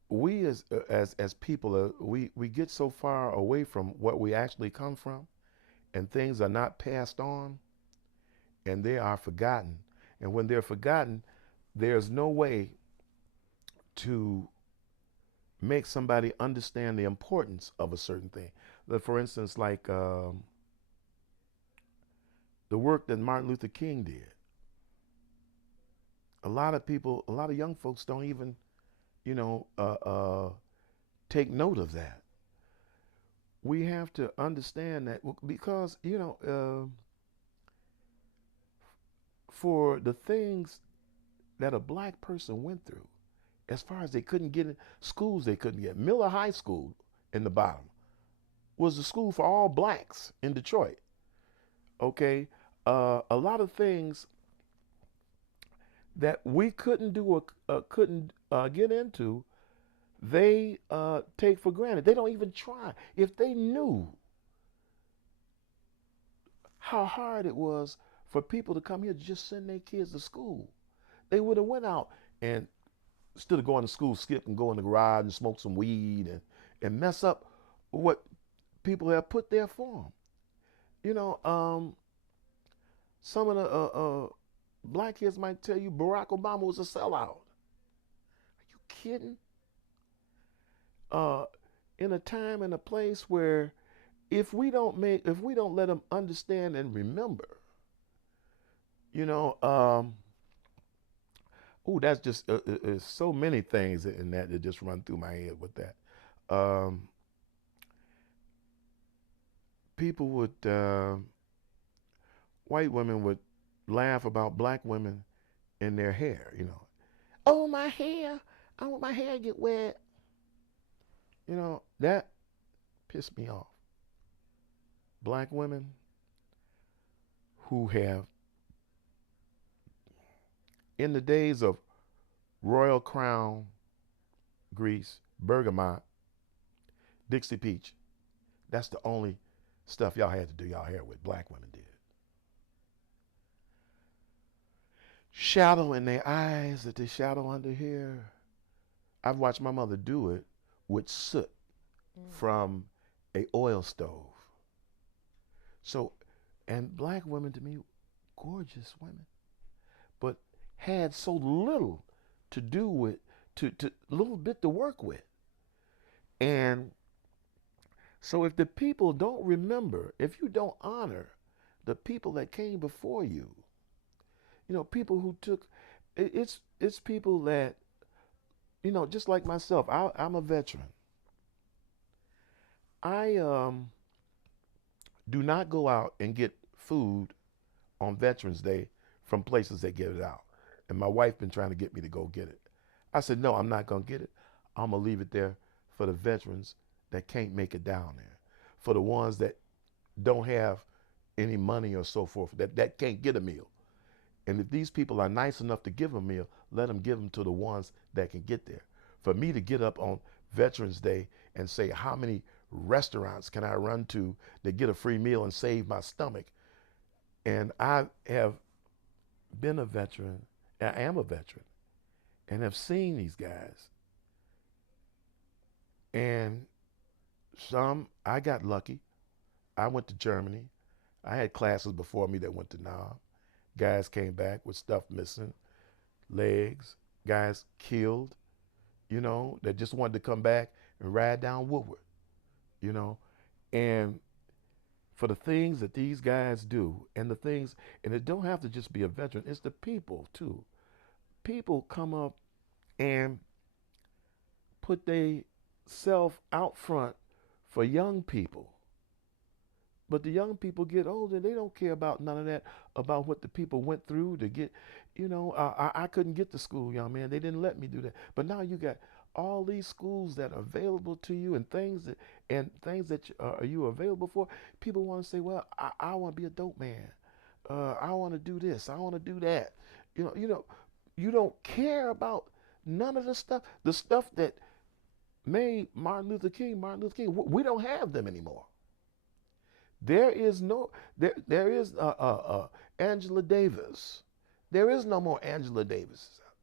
we as people we get so far away from what we actually come from, and things are not passed on, and they are forgotten. And when they're forgotten, there's no way to make somebody understand the importance of a certain thing. For instance, like the work that Martin Luther King did. A lot of people, a lot of young folks don't even, you know, uh, uh, take note of that. We have to understand that because, for the things that a black person went through, as far as they couldn't get in schools, they couldn't get. Miller High School in the bottom was a school for all blacks in Detroit. Okay, a lot of things that we couldn't do or couldn't get into, they take for granted. They don't even try. If they knew how hard it was for people to come here to just send their kids to school, they would have went out and instead of going to school, skip and go in the garage and smoke some weed and mess up what people have put there for them. Some of the black kids might tell you Barack Obama was a sellout. Are you kidding? Uh, in a time and a place where if we don't let them understand and remember, you know, that's just so many things in that just run through my head with that. Um, People would, white women would laugh about black women and their hair. Oh, my hair! I want my hair to get wet. That pissed me off. Black women who have, in the days of Royal Crown grease, bergamot, Dixie peach. That's the only stuff y'all had to do y'all hair with. Black women did. Shadow in their eyes that they shadow under here. I've watched my mother do it with soot from a oil stove. So, and black women to me, gorgeous women, but had so little to do with, to little bit to work with. And so if the people don't remember, if you don't honor the people that came before you, you know, people who took, it's people that, you know, just like myself, I'm a veteran. I do not go out and get food on Veterans Day from places that give it out. And my wife been trying to get me to go get it. I said, no, I'm not going to get it. I'm going to leave it there for the veterans that can't make it down there, for the ones that don't have any money or so forth, that can't get a meal. And if these people are nice enough to give a meal, let them give them to the ones that can get there. For me to get up on Veterans Day and say, how many restaurants can I run to get a free meal and save my stomach? And I have been a veteran, I am a veteran, and have seen these guys. And some, I got lucky. I went to Germany. I had classes before me that went to Nam. Guys came back with stuff missing, legs, guys killed, you know, that just wanted to come back and ride down Woodward, you know. And for the things that these guys do, and the things, and it don't have to just be a veteran, it's the people too. People come up and put they self out front for young people. But the young people get older, they don't care about none of that, about what the people went through to get, you know, I couldn't get to school, young man. They didn't let me do that. But now you got all these schools that are available to you, and things that you are available for. People want to say, well, I want to be a dope man. I want to do this. I want to do that. You don't care about none of the stuff that made Martin Luther King. We don't have them anymore. There is Angela Davis. There is no more Angela Davis out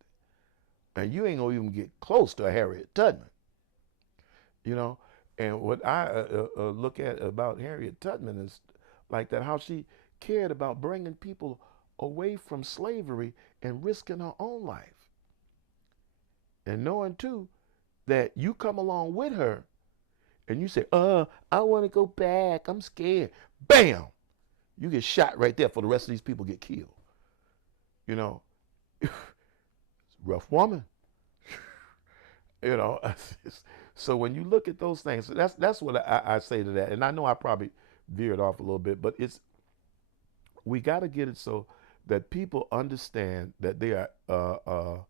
there. And you ain't gonna even get close to a Harriet Tubman, you know. And what I look at about Harriet Tubman is like that, how she cared about bringing people away from slavery and risking her own life. And knowing too that you come along with her and you say, I want to go back, I'm scared. Bam! You get shot right there for the rest of these people get killed. You know, rough woman. You know, so when you look at those things, that's what I say to that. And I know I probably veered off a little bit, but we got to get it so that people understand that they are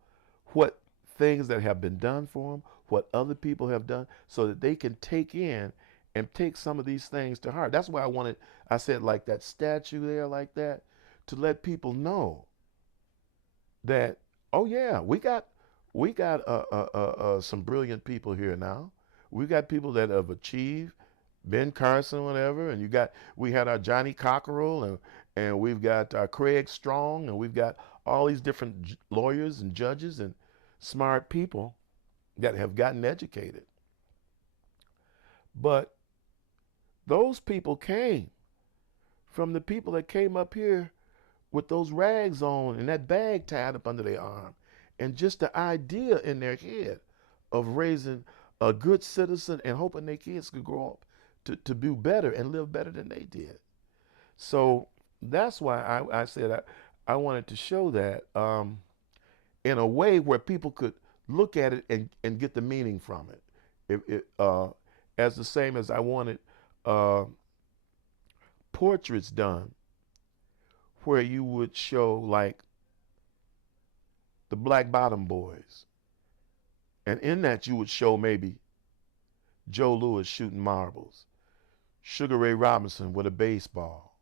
what things that have been done for them, what other people have done, so that they can take in and take some of these things to heart. That's why I said like that statue there, like that, to let people know that, oh yeah, we got some brilliant people here now. We got people that have achieved, Ben Carson, whatever, and we had our Johnny Cockerell, and we've got our Craig Strong, and we've got all these different lawyers and judges and smart people that have gotten educated. But those people came from the people that came up here with those rags on and that bag tied up under their arm, and just the idea in their head of raising a good citizen and hoping their kids could grow up to do better and live better than they did. So that's why I said I wanted to show that in a way where people could look at it and get the meaning from it. As the same as I wanted portraits done where you would show like the Black Bottom Boys. And in that you would show maybe Joe Louis shooting marbles, Sugar Ray Robinson with a baseball,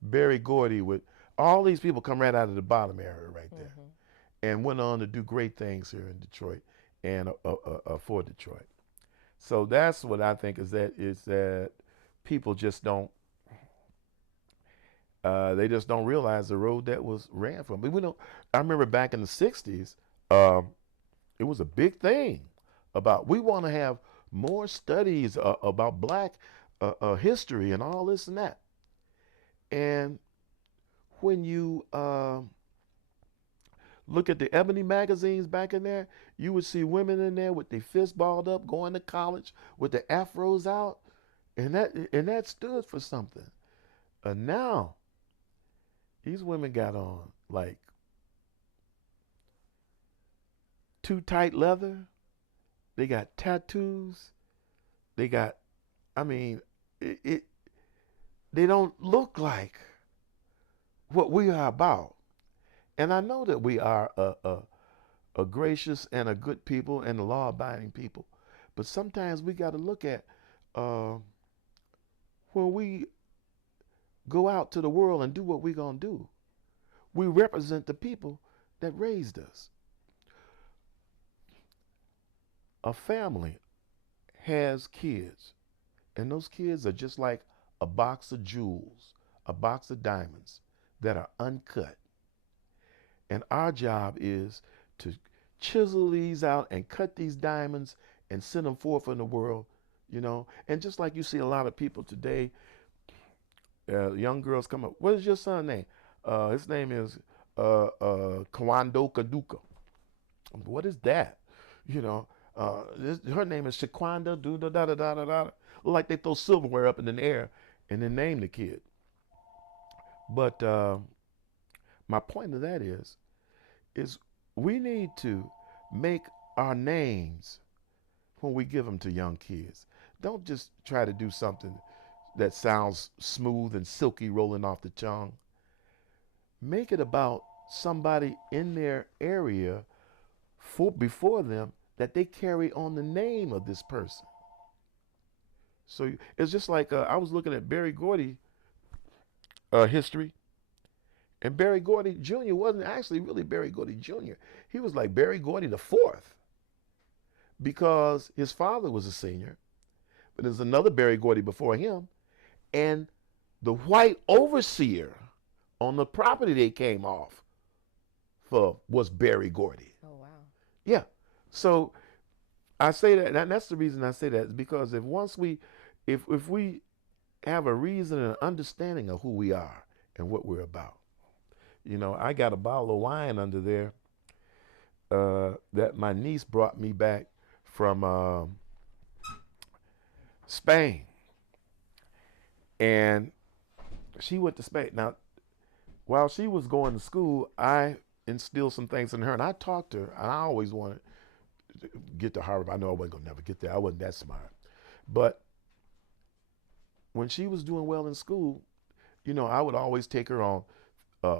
Berry Gordy with, all these people come right out of the bottom area right there, and went on to do great things here in Detroit and for Detroit. So that's what I think is that people just don't they just don't realize the road that was ran from. But we don't. I remember back in the '60s, um, it was a big thing about we want to have more studies about Black history and all this and that. And when you look at the ebony magazines back in there, you would see women in there with their fists balled up, going to college with their afros out, and that stood for something. Now these women got on like too tight leather. They got tattoos. They got, I mean, it they don't look like what we are about. And I know that we are a gracious and a good people and a law-abiding people. But sometimes we got to look at uh, when we go out to the world and do what we're going to do. We represent the people that raised us. A family has kids, and those kids are just like a box of jewels, a box of diamonds that are uncut. And our job is to chisel these out and cut these diamonds and send them forth in the world, you know. And just like you see a lot of people today, young girls come up, what is your son's name? His name is Kawando Kaduka. What is that? You know, her name is Shaquanda, do da da da da da da. Like they throw silverware up in the air and then name the kid. But my point of that is we need to make our names when we give them to young kids. Don't just try to do something that sounds smooth and silky rolling off the tongue. Make it about somebody in their area before them that they carry on the name of this person. So it's just like I was looking at Berry Gordy history, and Berry Gordy Jr. wasn't actually really Berry Gordy Jr. He was like Berry Gordy the fourth because his father was a senior, but there's another Berry Gordy before him, and the white overseer on the property they came off for was Berry Gordy. Oh wow. Yeah. So I say that, and that's the reason I say that, is because if we have a reason and an understanding of who we are and what we're about. You know, I got a bottle of wine under there that my niece brought me back from Spain. And she went to Spain. Now, while she was going to school, I instilled some things in her, and I talked to her, and I always wanted to get to Harvard. I know I wasn't going to never get there. I wasn't that smart. But when she was doing well in school, you know, I would always take her on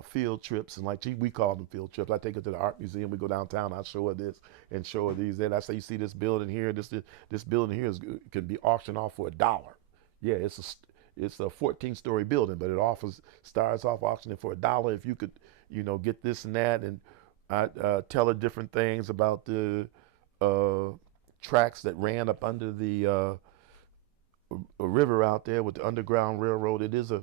field trips, and we called them field trips. I take her to the art museum. We go downtown. I show her this and show her these. And I say, you see this building here? This building here can be auctioned off for $1. Yeah, it's a 14-story building, but it starts off auctioning for $1 if you could, you know, get this and that. And I tell her different things about the tracks that ran up under the a river out there with the Underground Railroad. It is a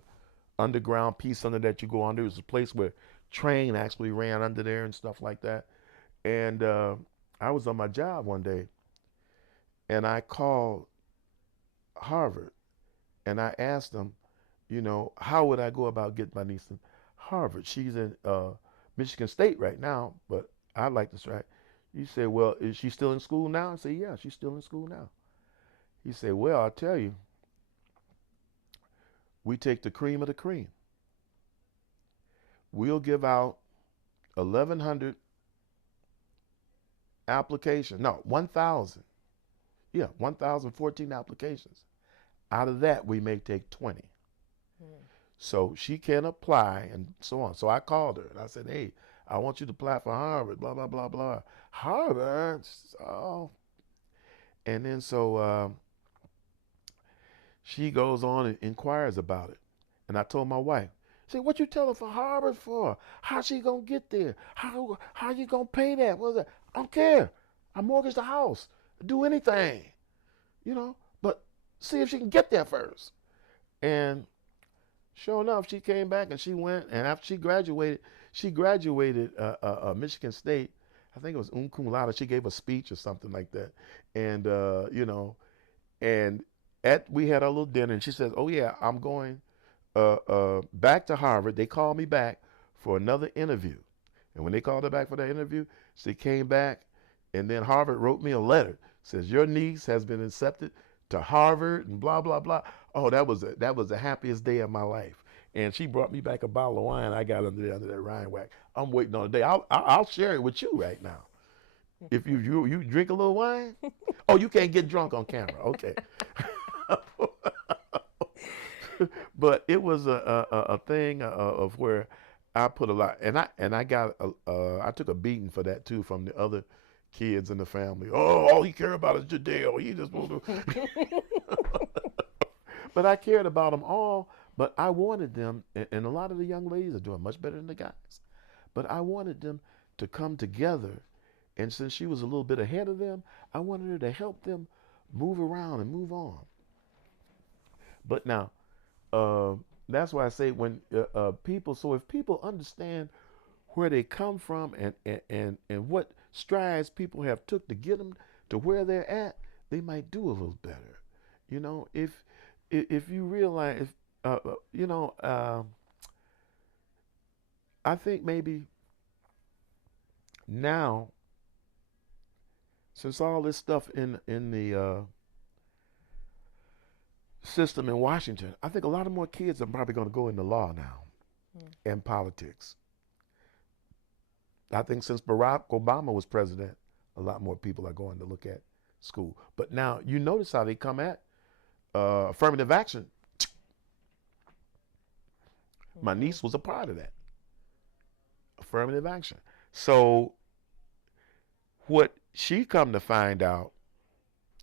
underground piece under that you go under. It's a place where train actually ran under there and stuff like that. And I was on my job one day, and I called Harvard, and I asked them, you know, how would I go about getting my niece in Harvard? She's in Michigan State right now, but I'd like to try. You say, well, is she still in school now? I say, yeah, she's still in school now. He said, well, I'll tell you, we take the cream of the cream. We'll give out 1,100 applications. No, 1,000. Yeah, 1,014 applications. Out of that, we may take 20. So she can apply and so on. So I called her and I said, hey, I want you to apply for Harvard, blah, blah, blah, blah. Harvard? Oh. And then so she goes on and inquires about it. And I told my wife, say, what you telling for Harvard for? How's she going to get there? How you going to pay that? What's that? I don't care. I mortgage the house, do anything, you know, but see if she can get there first. And sure enough, she came back and she went. And after she graduated Michigan State. I think it was cum laude. She gave a speech or something like that. And, and we had our little dinner and she says, oh yeah, I'm going back to Harvard. They called me back for another interview. And when they called her back for that interview, she came back and then Harvard wrote me a letter. Says, your niece has been accepted to Harvard and blah, blah, blah. Oh, that was the happiest day of my life. And she brought me back a bottle of wine. I got under that Rhine wax. I'm waiting on the day. I'll share it with you right now. If you drink a little wine, oh, you can't get drunk on camera. Okay. But it was a thing of where I put a lot, and I got I took a beating for that too from the other kids in the family. Oh, all he cared about is Jadale. He just want to. But I cared about them all. But I wanted them, and a lot of the young ladies are doing much better than the guys. But I wanted them to come together, and since she was a little bit ahead of them, I wanted her to help them move around and move on. But now, that's why I say when people, so if people understand where they come from and what strides people have took to get them to where they're at, they might do a little better. You know, if you realize, I think maybe now, since all this stuff in the system in Washington, I think a lot of more kids are probably going to go into law now and politics. I think since Barack Obama was president, a lot more people are going to look at school. But now you notice how they come at affirmative action. My niece was a part of that. Affirmative action. So what she come to find out,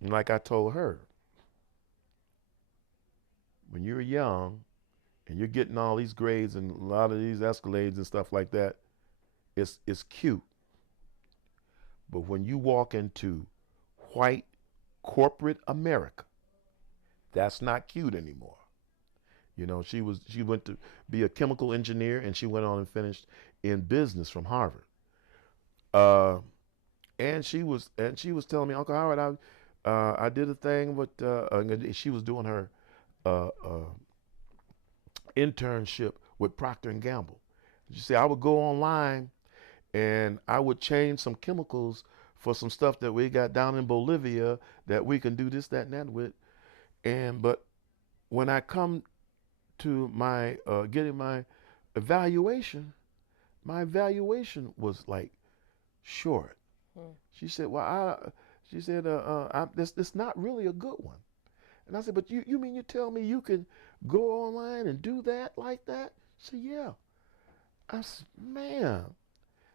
and like I told her, when you're young and you're getting all these grades and a lot of these escalades and stuff like that, it's cute. But when you walk into white corporate America, that's not cute anymore. You know, she went to be a chemical engineer and she went on and finished in business from Harvard. And she was telling me, Uncle Howard, I did a thing with she was doing her internship with Procter and Gamble. She said I would go online and I would change some chemicals for some stuff that we got down in Bolivia that we can do this, that, and that with. But when I come to my getting my evaluation was like short. She said, "Well, this not really a good one." And I said, "But you mean you tell me you can go online and do that like that?" She said, "Yeah." I said, "Man."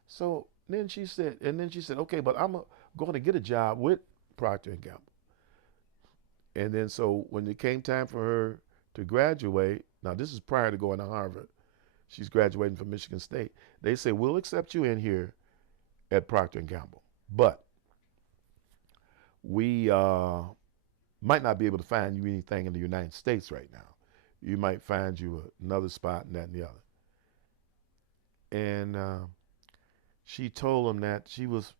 So then she said, "Okay, but I'm going to get a job with Procter and Gamble." And then so when it came time for her to graduate, now this is prior to going to Harvard, she's graduating from Michigan State. They say, we'll accept you in here at Procter and Gamble, but we might not be able to find you anything in the United States right now. You might find you another spot and that and the other. And she told them that she was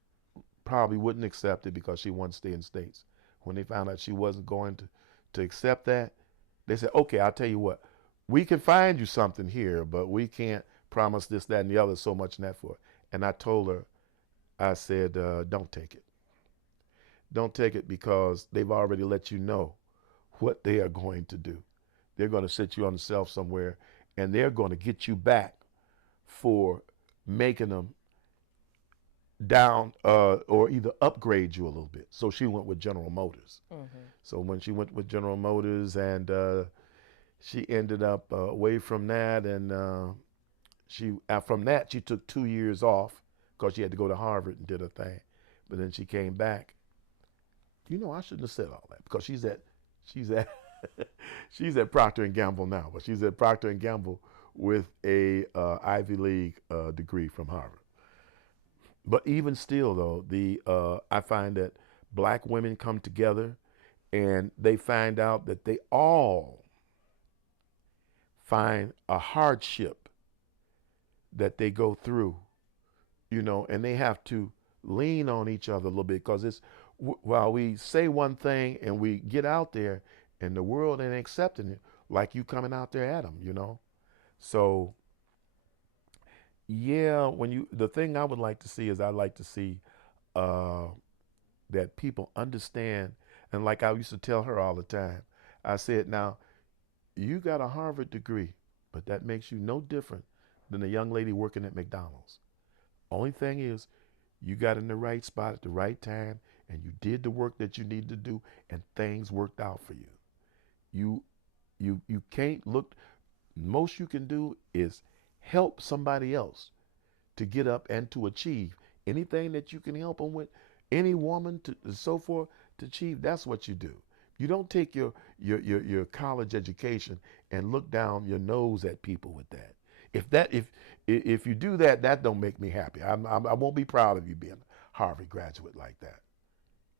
probably wouldn't accept it because she wanted to stay in the States. When they found out she wasn't going to accept that, they said, okay, I'll tell you what, we can find you something here, but we can't promise this, that, and the other, so much and that for it. And I told her, I said, don't take it. Don't take it because they've already let you know what they are going to do. They're going to set you on the shelf somewhere, and they're going to get you back for making them down or either upgrade you a little bit. So she went with General Motors. So when she went with General Motors and she ended up away from that, and from that she took 2 years off because she had to go to Harvard and did her thing. But then she came back. You know, I shouldn't have said all that because she's at she's at Procter and Gamble now, but she's at Procter and Gamble with a Ivy League degree from Harvard. But even still, though, I find that black women come together and they find out that they all find a hardship that they go through, and they have to lean on each other a little bit because while we say one thing and we get out there and the world ain't accepting it, like you coming out there at them. So yeah, the thing I would like to see is I'd like to see uh, that people understand, and like I used to tell her all the time, I said, now you got a Harvard degree, but that makes you no different than a young lady working at McDonald's. Only thing is, you got in the right spot at the right time, and you did the work that you needed to do, and things worked out for you. You, you can't look. Most you can do is help somebody else to get up and to achieve anything that you can help them with. Any woman to so forth to achieve. That's what you do. You don't take your college education and look down your nose at people with that. If you do that, that don't make me happy. I won't be proud of you being a Harvard graduate like that.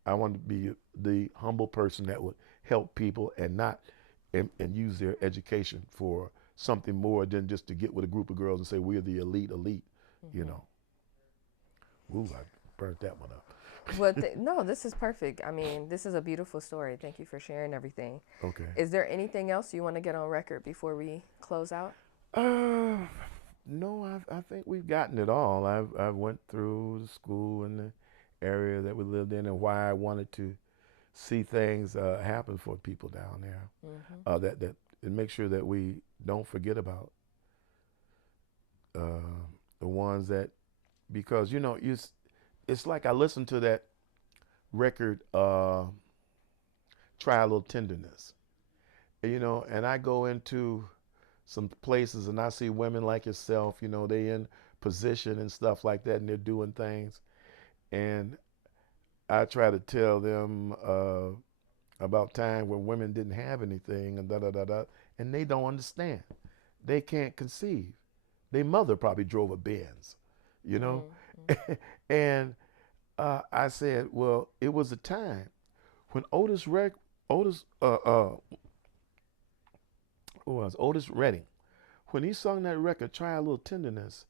I want to be the humble person that would help people and not and use their education for something more than just to get with a group of girls and say we're the elite. You know. Ooh, I burnt that one up. Well, no, this is perfect. I mean, this is a beautiful story. Thank you for sharing everything. Okay. Is there anything else you want to get on record before we close out? No, I think we've gotten it all. I've went through the school and the area that we lived in and why I wanted to see things happen for people down there. That and make sure that we don't forget about the ones that, because it's like I listened to that record, Try a Little Tenderness, and I go into some places and I see women like yourself, they in position and stuff like that and they're doing things. And I try to tell them about time when women didn't have anything and da-da-da-da, and they don't understand. They can't conceive. Their mother probably drove a Benz, and I said, well, it was a time when Otis Redding, when he sung that record, Try a Little Tenderness,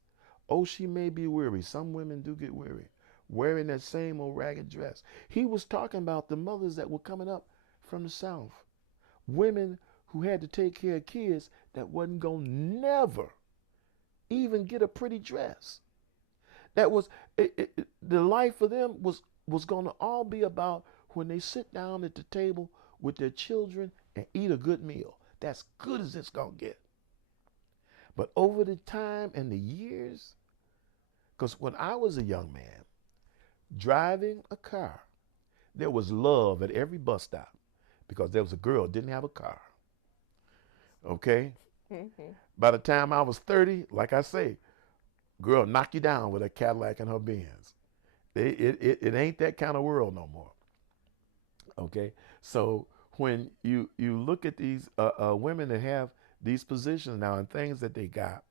oh, she may be weary. Some women do get weary, wearing that same old ragged dress. He was talking about the mothers that were coming up from the South, women who had to take care of kids that wasn't going to never even get a pretty dress. That was the life for them was going to all be about when they sit down at the table with their children and eat a good meal. That's good as it's going to get. But over the time and the years, because when I was a young man driving a car, there was love at every bus stop because there was a girl that didn't have a car. Okay? By the time I was 30, like I say, girl knock you down with a Cadillac and her Benz. It ain't that kind of world no more. Okay? So when you look at these women that have these positions now and things that they got,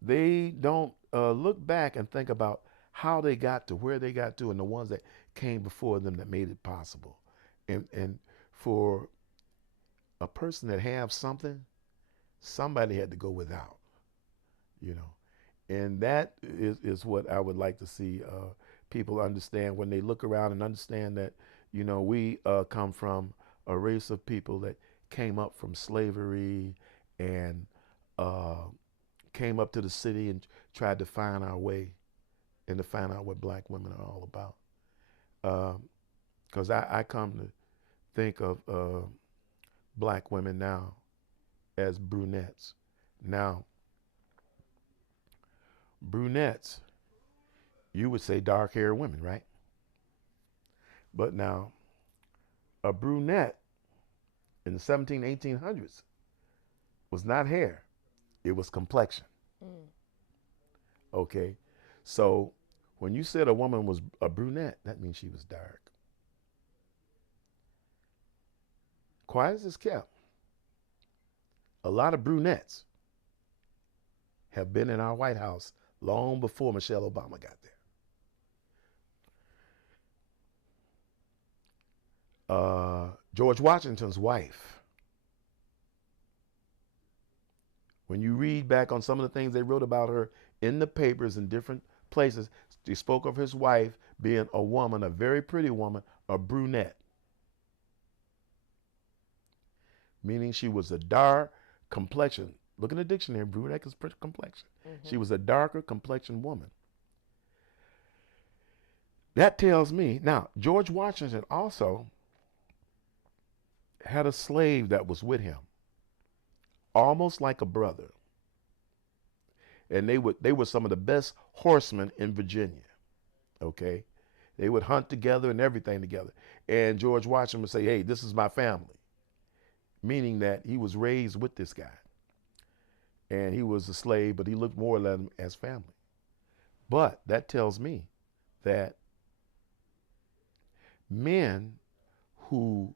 they don't look back and think about how they got to where they got to and the ones that came before them that made it possible. And for a person that have something, somebody had to go without, And that is what I would like to see people understand when they look around and understand that, we come from a race of people that came up from slavery and came up to the city and tried to find our way and to find out what black women are all about. Because I come to think of black women now as brunettes. Now, brunettes, you would say dark-haired women, right? But now, a brunette in the 1800s was not hair, it was complexion. Okay, so when you said a woman was a brunette, that means she was dark. Quiet as it's kept, a lot of brunettes have been in our White House long before Michelle Obama got there. George Washington's wife. When you read back on some of the things they wrote about her in the papers in different places, they spoke of his wife being a woman, a very pretty woman, a brunette, meaning she was a dark complexion. Look in the dictionary, brunette is complexion. Mm-hmm. She was a darker complexion woman. That tells me, now, George Washington also had a slave that was with him, almost like a brother. And they were some of the best horsemen in Virginia. Okay? They would hunt together and everything together. And George Washington would say, hey, this is my family. Meaning that he was raised with this guy. And he was a slave, but he looked more at him as family. But that tells me that men who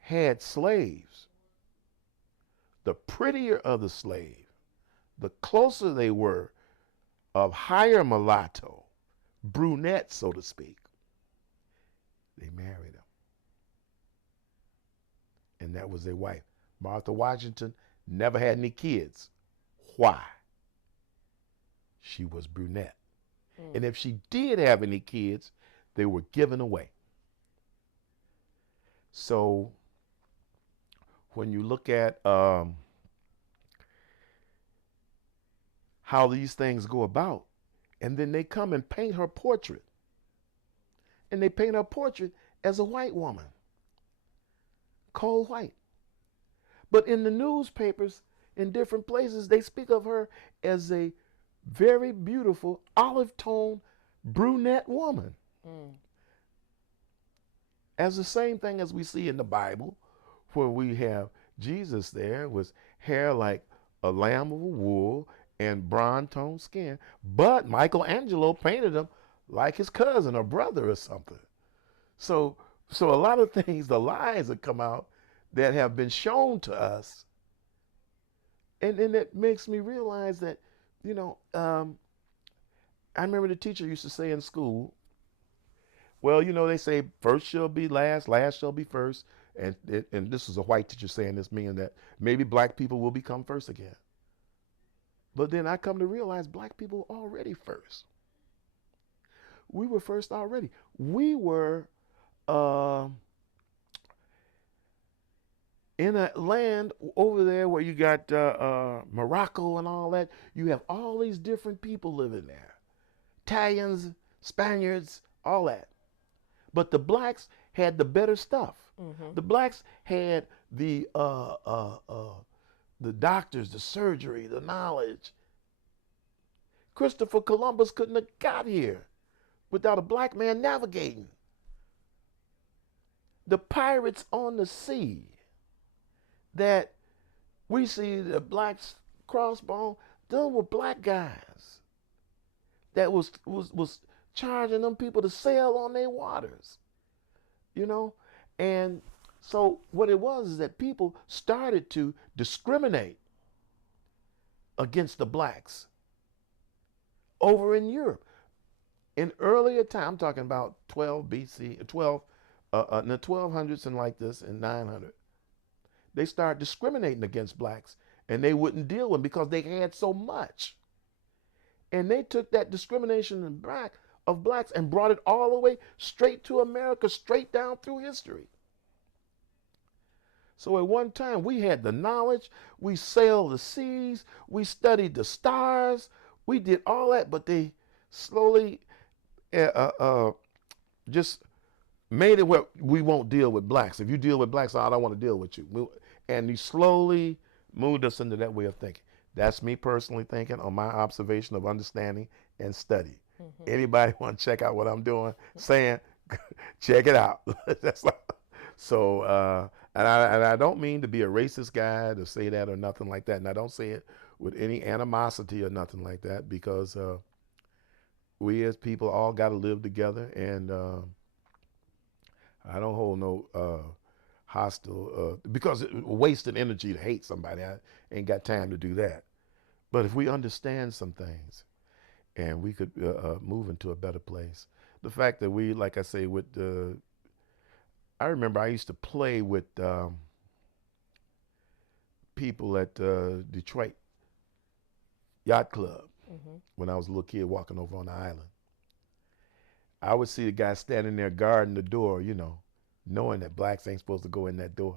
had slaves, the prettier of the slave, the closer they were of higher mulatto, brunette, so to speak, they married him. And that was their wife. Martha Washington never had any kids. Why? She was brunette. And if she did have any kids, they were given away. So when you look at how these things go about, and then they come and paint her portrait. And they paint her portrait as a white woman, cold white. But in the newspapers, in different places, they speak of her as a very beautiful olive tone brunette woman. As the same thing as we see in the Bible, where we have Jesus there with hair like a lamb of wool and bronze tone skin. But Michelangelo painted him like his cousin or brother or something. So a lot of things, the lies that come out that have been shown to us, and it makes me realize that, I remember the teacher used to say in school, well, they say first shall be last, last shall be first. And this is a white teacher saying this, meaning that maybe black people will become first again. But then I come to realize black people were already first. We were first already. We were in a land over there where you got Morocco and all that. You have all these different people living there. Italians, Spaniards, all that. But the blacks had the better stuff. Mm-hmm. The blacks had the doctors, the surgery, the knowledge. Christopher Columbus couldn't have got here without a black man navigating. The pirates on the sea that we see, the blacks crossbone, those were black guys that was charging them people to sail on their waters, And so what it was is that people started to discriminate against the blacks over in Europe. In earlier time, I'm talking about 12 BC, in the 1200s and like this, in 900, they started discriminating against blacks, and they wouldn't deal with them because they had so much. And they took that discrimination of blacks and brought it all the way straight to America, straight down through history. So at one time, we had the knowledge, we sailed the seas, we studied the stars, we did all that, but they slowly just made it where we won't deal with blacks. If you deal with blacks, I don't want to deal with you. And he slowly moved us into that way of thinking. That's me personally thinking on my observation of understanding and study. Mm-hmm. Anybody want to check out what I'm doing, saying, check it out. That's like, so, and I don't mean to be a racist guy to say that or nothing like that. And I don't say it with any animosity or nothing like that, because we as people all got to live together. And I don't hold no hostile, because it wasted energy to hate somebody. I ain't got time to do that. But if we understand some things, and we could move into a better place. The fact that we, like I say, with I remember I used to play with people at Detroit Yacht Club Mm-hmm. when I was a little kid walking over on the island. I would see the guy standing there guarding the door, knowing that blacks ain't supposed to go in that door.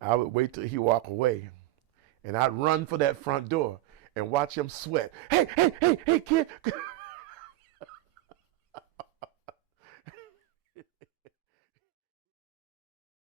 I would wait till he walk away, and I'd run for that front door and watch him sweat. Hey, hey, hey, hey, kid.